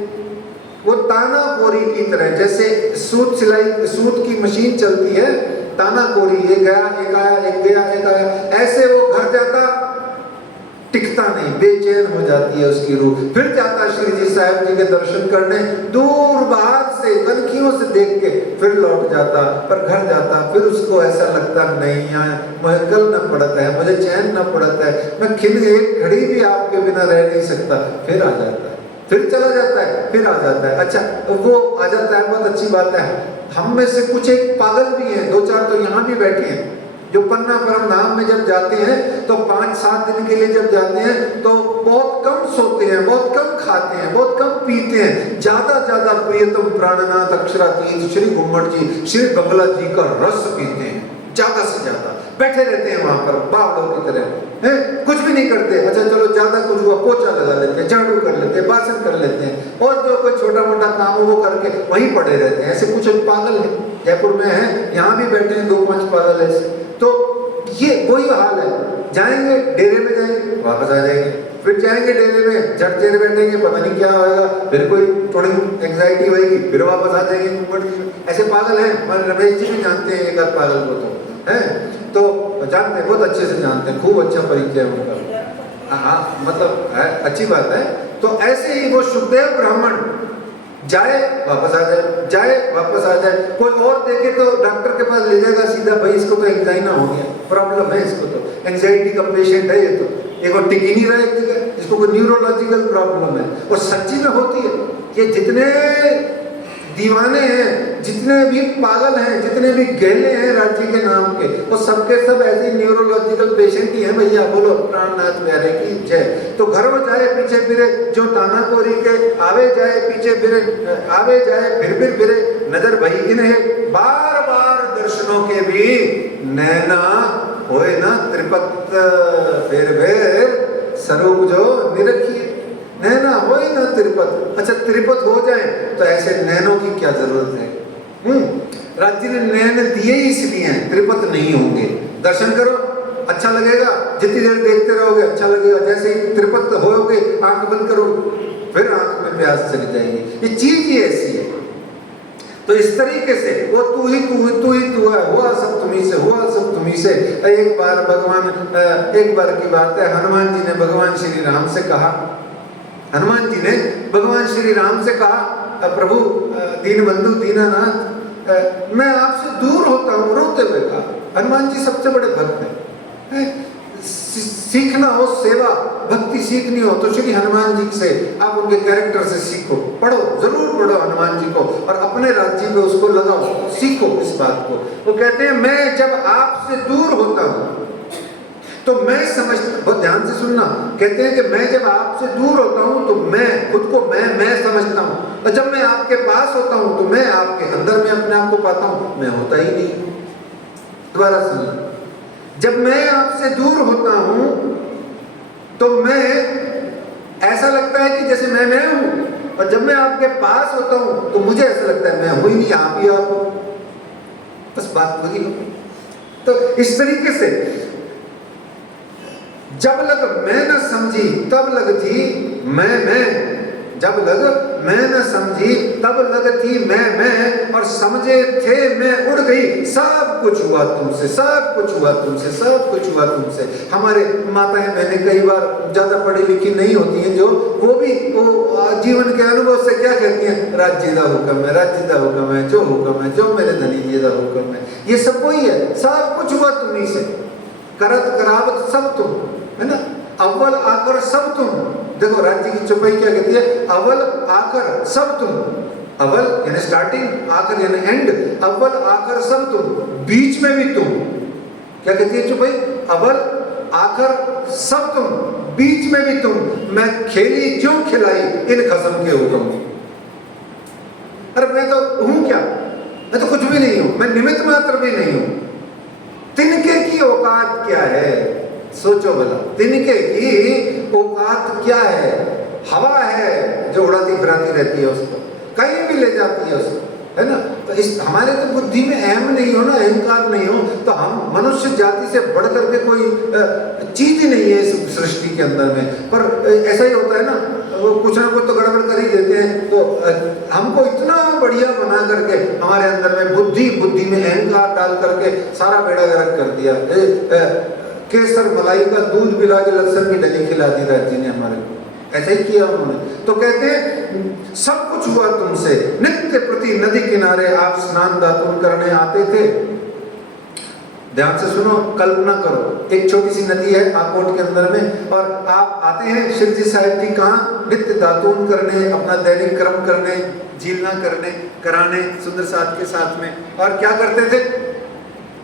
वो ताना कोरी की तरह, जैसे सूत सिलाई, सूत की मशीन चलती है, ताना कोरी, एक गया एक आया, एक गया एक आया, ऐसे वो घर जाता टिकता नहीं, बेचैन हो जाती है उसकी रूह। फिर जाता श्री जी साहब जी के दर्शन करने, दूर बाहर से कनखियों से देख के फिर लौट जाता, पर घर जाता फिर उसको ऐसा लगता नहीं यार मुझे कल न पड़ता है, मुझे चैन न पड़ता है, मैं खिल एक घड़ी भी आपके बिना रह नहीं सकता। फिर आ जाता है, फिर चला जाता है, फिर आ जाता है। अच्छा वो आ जाता है, बहुत अच्छी बात है। हम में से कुछ एक पागल भी हैं, दो चार तो यहाँ भी बैठे हैं, जो पन्ना परम धाम में जब जाते हैं तो 5-7 दिन के लिए जब जाते हैं तो बहुत कम सोते हैं, बहुत कम खाते हैं, बहुत कम पीते हैं। ज्यादा प्रियतम प्राणनाथ अक्षरातीत श्री घुम्मट जी, श्री बंगला जी का रस पीते हैं, ज्यादा से ज्यादा बैठे रहते हैं वहां पर बावड़ों की तरह, है कुछ भी नहीं करते। अच्छा चलो ज्यादा कुछ हुआ, पोछा लगा लेते हैं, झाड़ू कर लेते हैं, बासन कर लेते हैं, और जो कोई छोटा मोटा काम हो वो करके वहीं पड़े रहते हैं। ऐसे कुछ पागल है, जयपुर में है, यहाँ भी बैठे हैं 2-5 पागल ऐसे। तो ये वही हाल है, जाएंगे डेरे में, जाएंगे वापस आ जाएंगे, फिर जाएंगे डेरे में, झट देर बैठेंगे, पता नहीं क्या होगा, फिर कोई थोड़ी एंग्जाइटी होगी, फिर वापस आ जाएंगे। ऐसे पागल हैं, हमारे रमेश जी भी जानते हैं एक आध पागल को, तो है तो जानते हैं, बहुत अच्छे से जानते हैं, खूब अच्छा परिचय है उनका। हाँ मतलब है, अच्छी बात है। तो ऐसे ही वो सुखदेव ब्राह्मण जाए वापस आ जाए, जाए वापस आ जाए। कोई और देखे तो डॉक्टर के पास ले जाएगा सीधा, भाई इसको तो एंजाइना हो गया, प्रॉब्लम है इसको, तो एंजाइटी का पेशेंट है ये, तो एक और टिक ही नहीं रहा एक जगह, इसको कोई न्यूरोलॉजिकल प्रॉब्लम है। और सच्ची में होती है, ये जितने दीवाने हैं, जितने भी पागल हैं, जितने भी गेले हैं राज्य के नाम के, वो सबके सब ऐसे न्यूरोलॉजिकल पेशेंट ही हैं भैया। बोलो प्राणनाथ प्यारे की जय। तो घर में जाए पीछे फिरे, जो ताना कोरी के आवे जाए पीछे फिरे, आवे जाए फिर फिरे, नजर भई इन्हें बार बार दर्शनों के भी नैना होए ना त्रिपत, फिर स्वरूप जो निरखिए, नैना होए ना त्रिपत। अच्छा त्रिपत हो जाए तो ऐसे नैनों की क्या जरूरत है? राज्य ने नैन दिए ही इसलिए हैं, त्रिपत नहीं होंगे। दर्शन करो अच्छा लगेगा, जितनी देर देखते रहोगे अच्छा लगेगा। जैसे ही त्रिपत होगे आंख बंद करो फिर आंख में प्यास चली जाएगी। ये चीज ही ऐसी है। तो इस तरीके से वो तू ही तू है, हुआ सब तुम्ही से, हुआ सब तुम्ही से। एक बार एक बार की बात है, हनुमान जी ने भगवान श्री राम से कहा, हनुमान जी ने भगवान श्री राम से कहा, प्रभु दीनबंधु दीनानाथ मैं आपसे दूर होता हूँ, रोते हुए कहा। हनुमान जी सबसे बड़े भक्त हैं। सीखना हो सेवा भक्ति सीखनी हो तो श्री हनुमान जी से आप उनके कैरेक्टर से सीखो, पढ़ो, जरूर पढ़ो हनुमान जी को और अपने राज्य में उसको लगाओ, सीखो इस बात को। वो कहते हैं मैं जब आपसे दूर होता हूँ तो मैं समझता, बहुत ध्यान से सुनना, कहते हैं कि मैं जब आपसे दूर होता हूं तो मैं खुद को मैं समझता हूं, और जब मैं आपके पास होता हूं तो मैं आपके अंदर में अपने आप को पाता हूं, मैं होता ही नहीं हूं। दोबारा सुनना, जब मैं आपसे दूर होता हूं तो मैं ऐसा लगता है कि जैसे मैं हूं, और जब मैं आपके पास होता हूं तो मुझे ऐसा लगता है मैं हूं ही नहीं, आप ही आप हो। बस बात वही हो। तो इस तरीके से जब लग मैं न समझी तब लग थी मैं, जब लग मैं न समझी तब लग थी मैं, और समझे थे मैं उड़ गई। सब कुछ हुआ तुमसे, सब कुछ हुआ तुमसे, सब कुछ हुआ तुमसे। हमारे माताएं बहनें कई बार ज्यादा पढ़ी लिखी नहीं होती हैं, जो वो भी वो जीवन के अनुभव से क्या कहती हैं, राज्य दा हुक्म है, राज्य दा हुक्म है, जो हुक्म है, जो मेरे धनी जी दा हुक्म है। ये सब वही है, सब कुछ हुआ तुम्ही से, करत करावत सब तुम, है ना, अव्वल आकर सब तुम। देखो राज्य की चौपाई क्या कहती है, अव्वल आकर सब तुम। अव्वल यानी स्टार्टिंग, आकर यानी एंड, अव्वल आकर सब तुम, बीच में भी तुम। क्या कहती है चौपाई, अव्वल आकर सब तुम, बीच में भी तुम। मैं खेली क्यों खिलाई इन खसम के हुक्म। अरे मैं तो हूं क्या, मैं तो कुछ भी नहीं हूं, मैं निमित्त मात्र भी नहीं हूं। तिनके की औकात क्या है, सोचो भला, तिनके की औकात क्या है। हवा है जो उड़ाती फिराती रहती है, उसको कहीं भी ले जाती है उसको, है ना। तो इस हमारे तो बुद्धि में अहम नहीं हो ना, अहंकार नहीं हो, तो हम मनुष्य जाति से बढ़ करके कोई चीज ही नहीं है इस सृष्टि के अंदर में। पर ऐसा ही होता है ना, वो कुछ ना कुछ तो गड़बड़ कर ही देते हैं। तो हमको इतना बढ़िया बना करके हमारे अंदर में बुद्धि में अहंकार डाल करके सारा बेड़ा गर्क कर दिया। केसर मलाई का दूध पिला के लहसुन की डली खिला दी राज्य ने हमारे को, ऐसा ही किया उन्होंने। तो कहते हैं सब कुछ हुआ तुमसे, नित्य प्रति नदी किनारे आप स्नान दातुन करने आते थे। ध्यान से सुनो, कल्पना करो, एक छोटी सी नदी है आकोट के अंदर में, और आप आते हैं शिव जी साहिब जी कहाँ, नित्य दातुन करने, अपना दैनिक कर्म करने, जीलना करने कराने सुंदर साथ के साथ में। और क्या करते थे,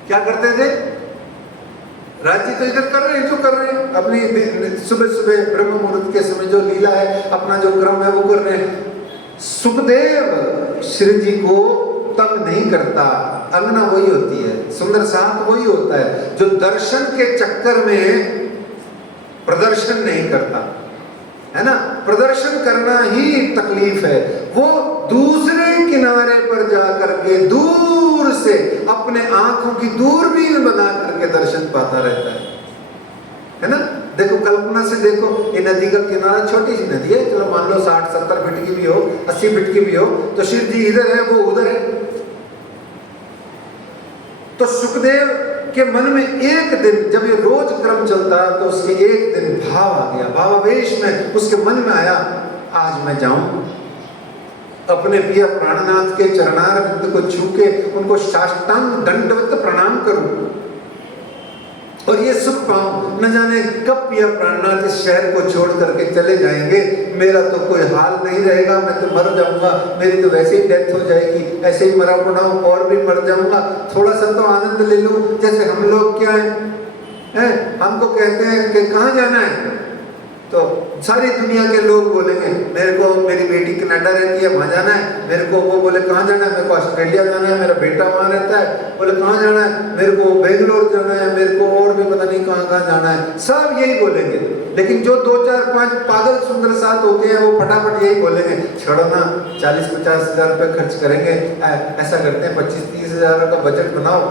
क्या करते थे, राज्य तो इधर कर रहे हैं, जो कर रहे हैं अपनी सुबह सुबह ब्रह्म मुहूर्त के समय जो लीला है, अपना जो क्रम है वो कर रहे हैं। सुखदेव श्री जी को तंग नहीं करता, अंगना वही होती है, सुंदर साथ वही होता है जो दर्शन के चक्कर में प्रदर्शन नहीं करता, है ना। प्रदर्शन करना ही तकलीफ है। वो दूसरे किनारे पर जाकर के दूर से अपने आंखों की दूरबीन बना करके दर्शन पाता रहता है ना। देखो कल्पना से देखो, ये नदी का किनारा छोटी सी नदी है, चलो मान लो 60-70 फीट की भी हो, 80 फीट की भी हो, तो शिव जी इधर है, वो उधर है। तो सुखदेव के मन में एक दिन, जब ये रोज क्रम चलता है, तो उसके एक दिन भाव आ गया, भावावेश में उसके मन में आया, आज मैं जाऊं अपने पिया प्राणनाथ के चरणारविंद को छू के उनको साष्टांग दंडवत प्रणाम करूं। और ये सुख पाऊं, न जाने कब पिया प्राणनाथ इस शहर को छोड़ करके चले जाएंगे, मेरा तो कोई हाल नहीं रहेगा, मैं तो मर जाऊंगा, मेरी तो वैसे ही डेथ हो जाएगी, ऐसे ही मरा पड़ा हूं और भी मर जाऊंगा, थोड़ा सा तो आनंद ले लूं। जैसे हम लोग क्या है, हमको कहते हैं कि कहाँ जाना है, तो सारी दुनिया के लोग बोलेंगे मेरे को, मेरी बेटी कनाडा रहती है वहाँ जाना है, मेरे को वो बोले कहाँ जाना है, मेरे को ऑस्ट्रेलिया जाना है, मेरा बेटा वहाँ रहता है, बोले कहाँ जाना है, मेरे को बेंगलोर जाना है, मेरे को और भी पता नहीं कहाँ कहाँ जाना है, सब यही बोलेंगे। लेकिन जो 2 4 5 पागल सुंदर साथ होते हैं वो फटाफट यही बोलेंगे, छोड़ो ना, 40-50 हज़ार रुपये खर्च करेंगे, ऐसा करते हैं 25-30 हज़ार का बजट बनाओ,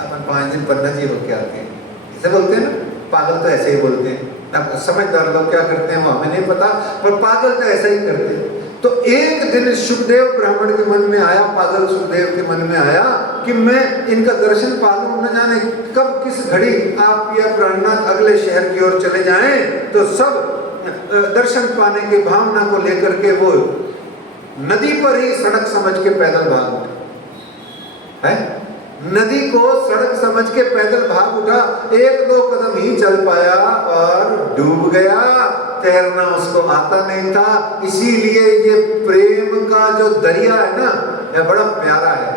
अपन 5 दिन पन्ना जी होके आते हैं, ऐसे बोलते हैं ना। पागल तो ऐसे ही बोलते हैं, समझदार लोग क्या करते हैं वो हमें नहीं पता, पर पागल तो ऐसा ही करते हैं। तो एक दिन सुखदेव ब्राह्मण के मन में आया, पागल सुखदेव के मन में आया कि मैं इनका दर्शन पालूं, न जाने कब किस घड़ी आप या प्राणनाथ अगले शहर की ओर चले जाएं, तो सब दर्शन पाने की भावना को लेकर के वो नदी पर ही सड़क समझ के पैदल भाग उठे है, नदी को सड़क समझ के पैदल भाग उठा, 1-2 कदम ही चल पाया और डूब गया, तैरना उसको आता नहीं था। इसीलिए ये प्रेम का जो दरिया है ना, यह बड़ा प्यारा है,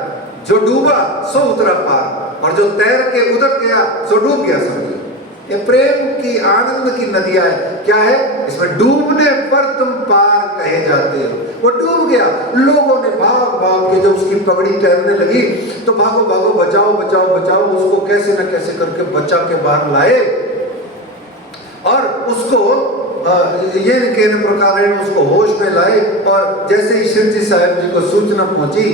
जो डूबा सो उतरा पार, और जो तैर के उतर गया सो डूब गया समझो। ये प्रेम की आनंद की नदियां है, क्या है इसमें, डूबने पर तुम पार कहे जाते हो। वो डूब गया, लोगों ने भाग भाग के जब उसकी पगड़ी तैरने लगी तो भागो भागो, बचाओ बचाओ बचाओ, उसको कैसे न कैसे करके बचा के बाहर लाए, और उसको ये कहने प्रकार उसको होश में लाए। और जैसे ही शिव जी साहब जी को सूचना पहुंची,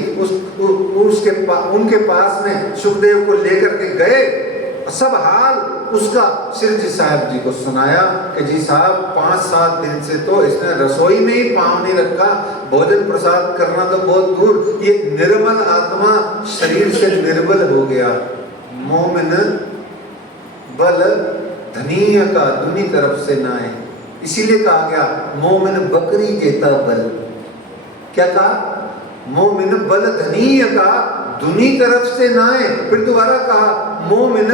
उनके पास में सुखदेव को लेकर के गए, सब हाल उसका शिव जी साहब जी को सुनाया कि जी साहब 5-7 दिन से तो इसने रसोई में ही पांव नहीं रखा, भोजन प्रसाद करना तो बहुत दूर, ये निर्मल आत्मा शरीर से निर्बल हो गया। मोमिन बल धनीय का दुनी तरफ से ना है, इसीलिए कहा गया मोमिन बकरी जेता बल। क्या कहा, मोमिन बल धनीय का दुनी तरफ से ना है। फिर दोबारा कहा मोमिन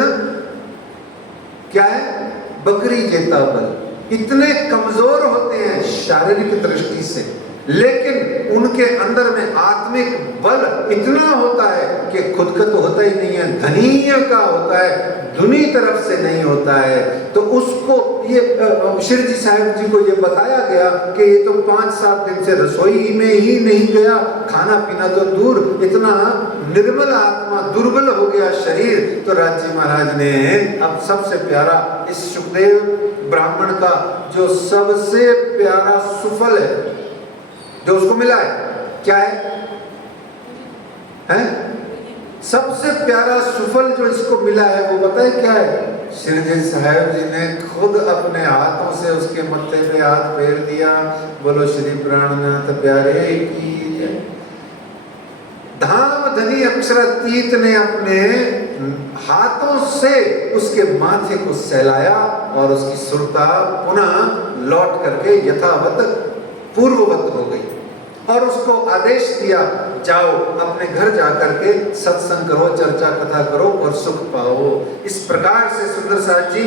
क्या है, बकरी जेता बल। इतने कमजोर होते हैं शारीरिक दृष्टि से, लेकिन उनके अंदर में आत्मिक बल इतना होता है कि खुद का तो होता ही नहीं है, धनीय का होता है, दुनी तरफ से नहीं होता है। तो उसको ये शिव जी साहब जी को ये बताया गया कि ये तो 5-7 दिन से रसोई में ही नहीं गया, खाना पीना तो दूर, इतना निर्मल आत्मा, दुर्बल हो गया शरीर। तो राज जी महाराज ने अब सबसे प्यारा इस सुखदेव ब्राह्मण का जो सबसे प्यारा सुफल है जो उसको मिला है, क्या है? सबसे प्यारा सुफल जो इसको मिला है वो बताए क्या है? श्री जी साहब जी ने खुद अपने हाथों से उसके मत्थे पे हाथ फेर दिया। बोलो श्री प्राणनाथ प्यारे की। धाम धनी अक्षरातीत ने अपने हाथों से उसके माथे को सहलाया और उसकी सुरता पुनः लौट करके यथावत पूर्ववत हो गई, और उसको आदेश दिया जाओ अपने घर जाकर के सत्संग करो, चर्चा कथा करो और सुख पाओ। इस प्रकार से सुंदर साहब जी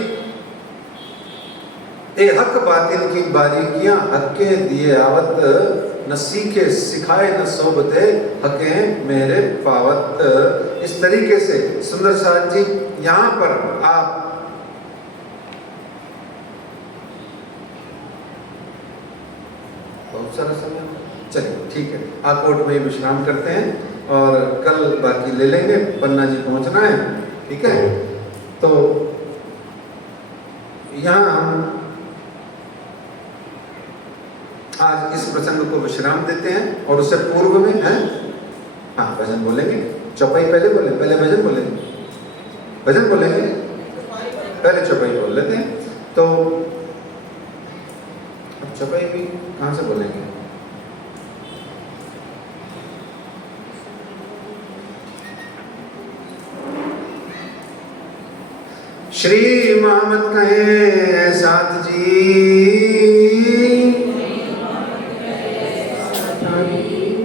ए हक बातिल की बारीकियां हक्के दिए आवत, न सीखे सिखाए न सोबते हके मेरे पावत। इस तरीके से सुंदर साहब जी यहाँ पर आप बहुत सारा समय, चलिए ठीक है, आप कोर्ट में विश्राम करते हैं और कल बाकी ले लेंगे, पन्ना जी पहुंचना है, ठीक है। तो यहाँ हम आज इस प्रसंग को विश्राम देते हैं और उससे पूर्व में है हाँ भजन बोलेंगे। चौपाई पहले बोले, पहले भजन बोलेंगे, भजन बोलेंगे पहले चौपाई बोल लेते हैं। तो अब चौपाई भी कहाँ से बोलेंगे? श्री मोहम्मद कहे साथ जी,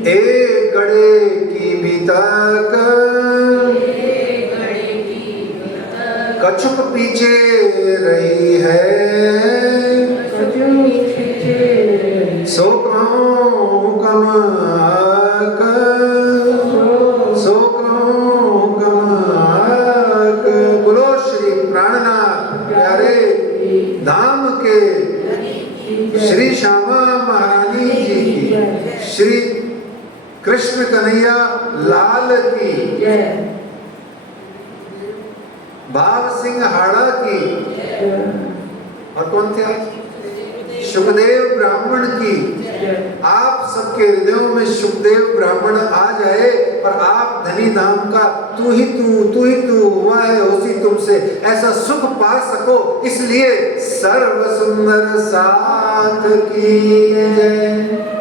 एक गड़े की बीतक अछुप पीछे रही है, सो कहूं कम आकर, सो कहूं कम आकर। बोलो श्री प्राणनाथ प्यारे धाम के श्री श्यामा महारानी जी की, श्री कृष्ण कन्हैया लाल की, भाव सिंह हाड़ा की, और कौन थे आज? सुखदेव ब्राह्मण की। आप सबके हृदयों में सुखदेव ब्राह्मण आ जाए और आप धनी धाम का तू ही तू हुआ है उसी तुमसे ऐसा सुख पा सको, इसलिए सर्व सुंदर साथ की जय।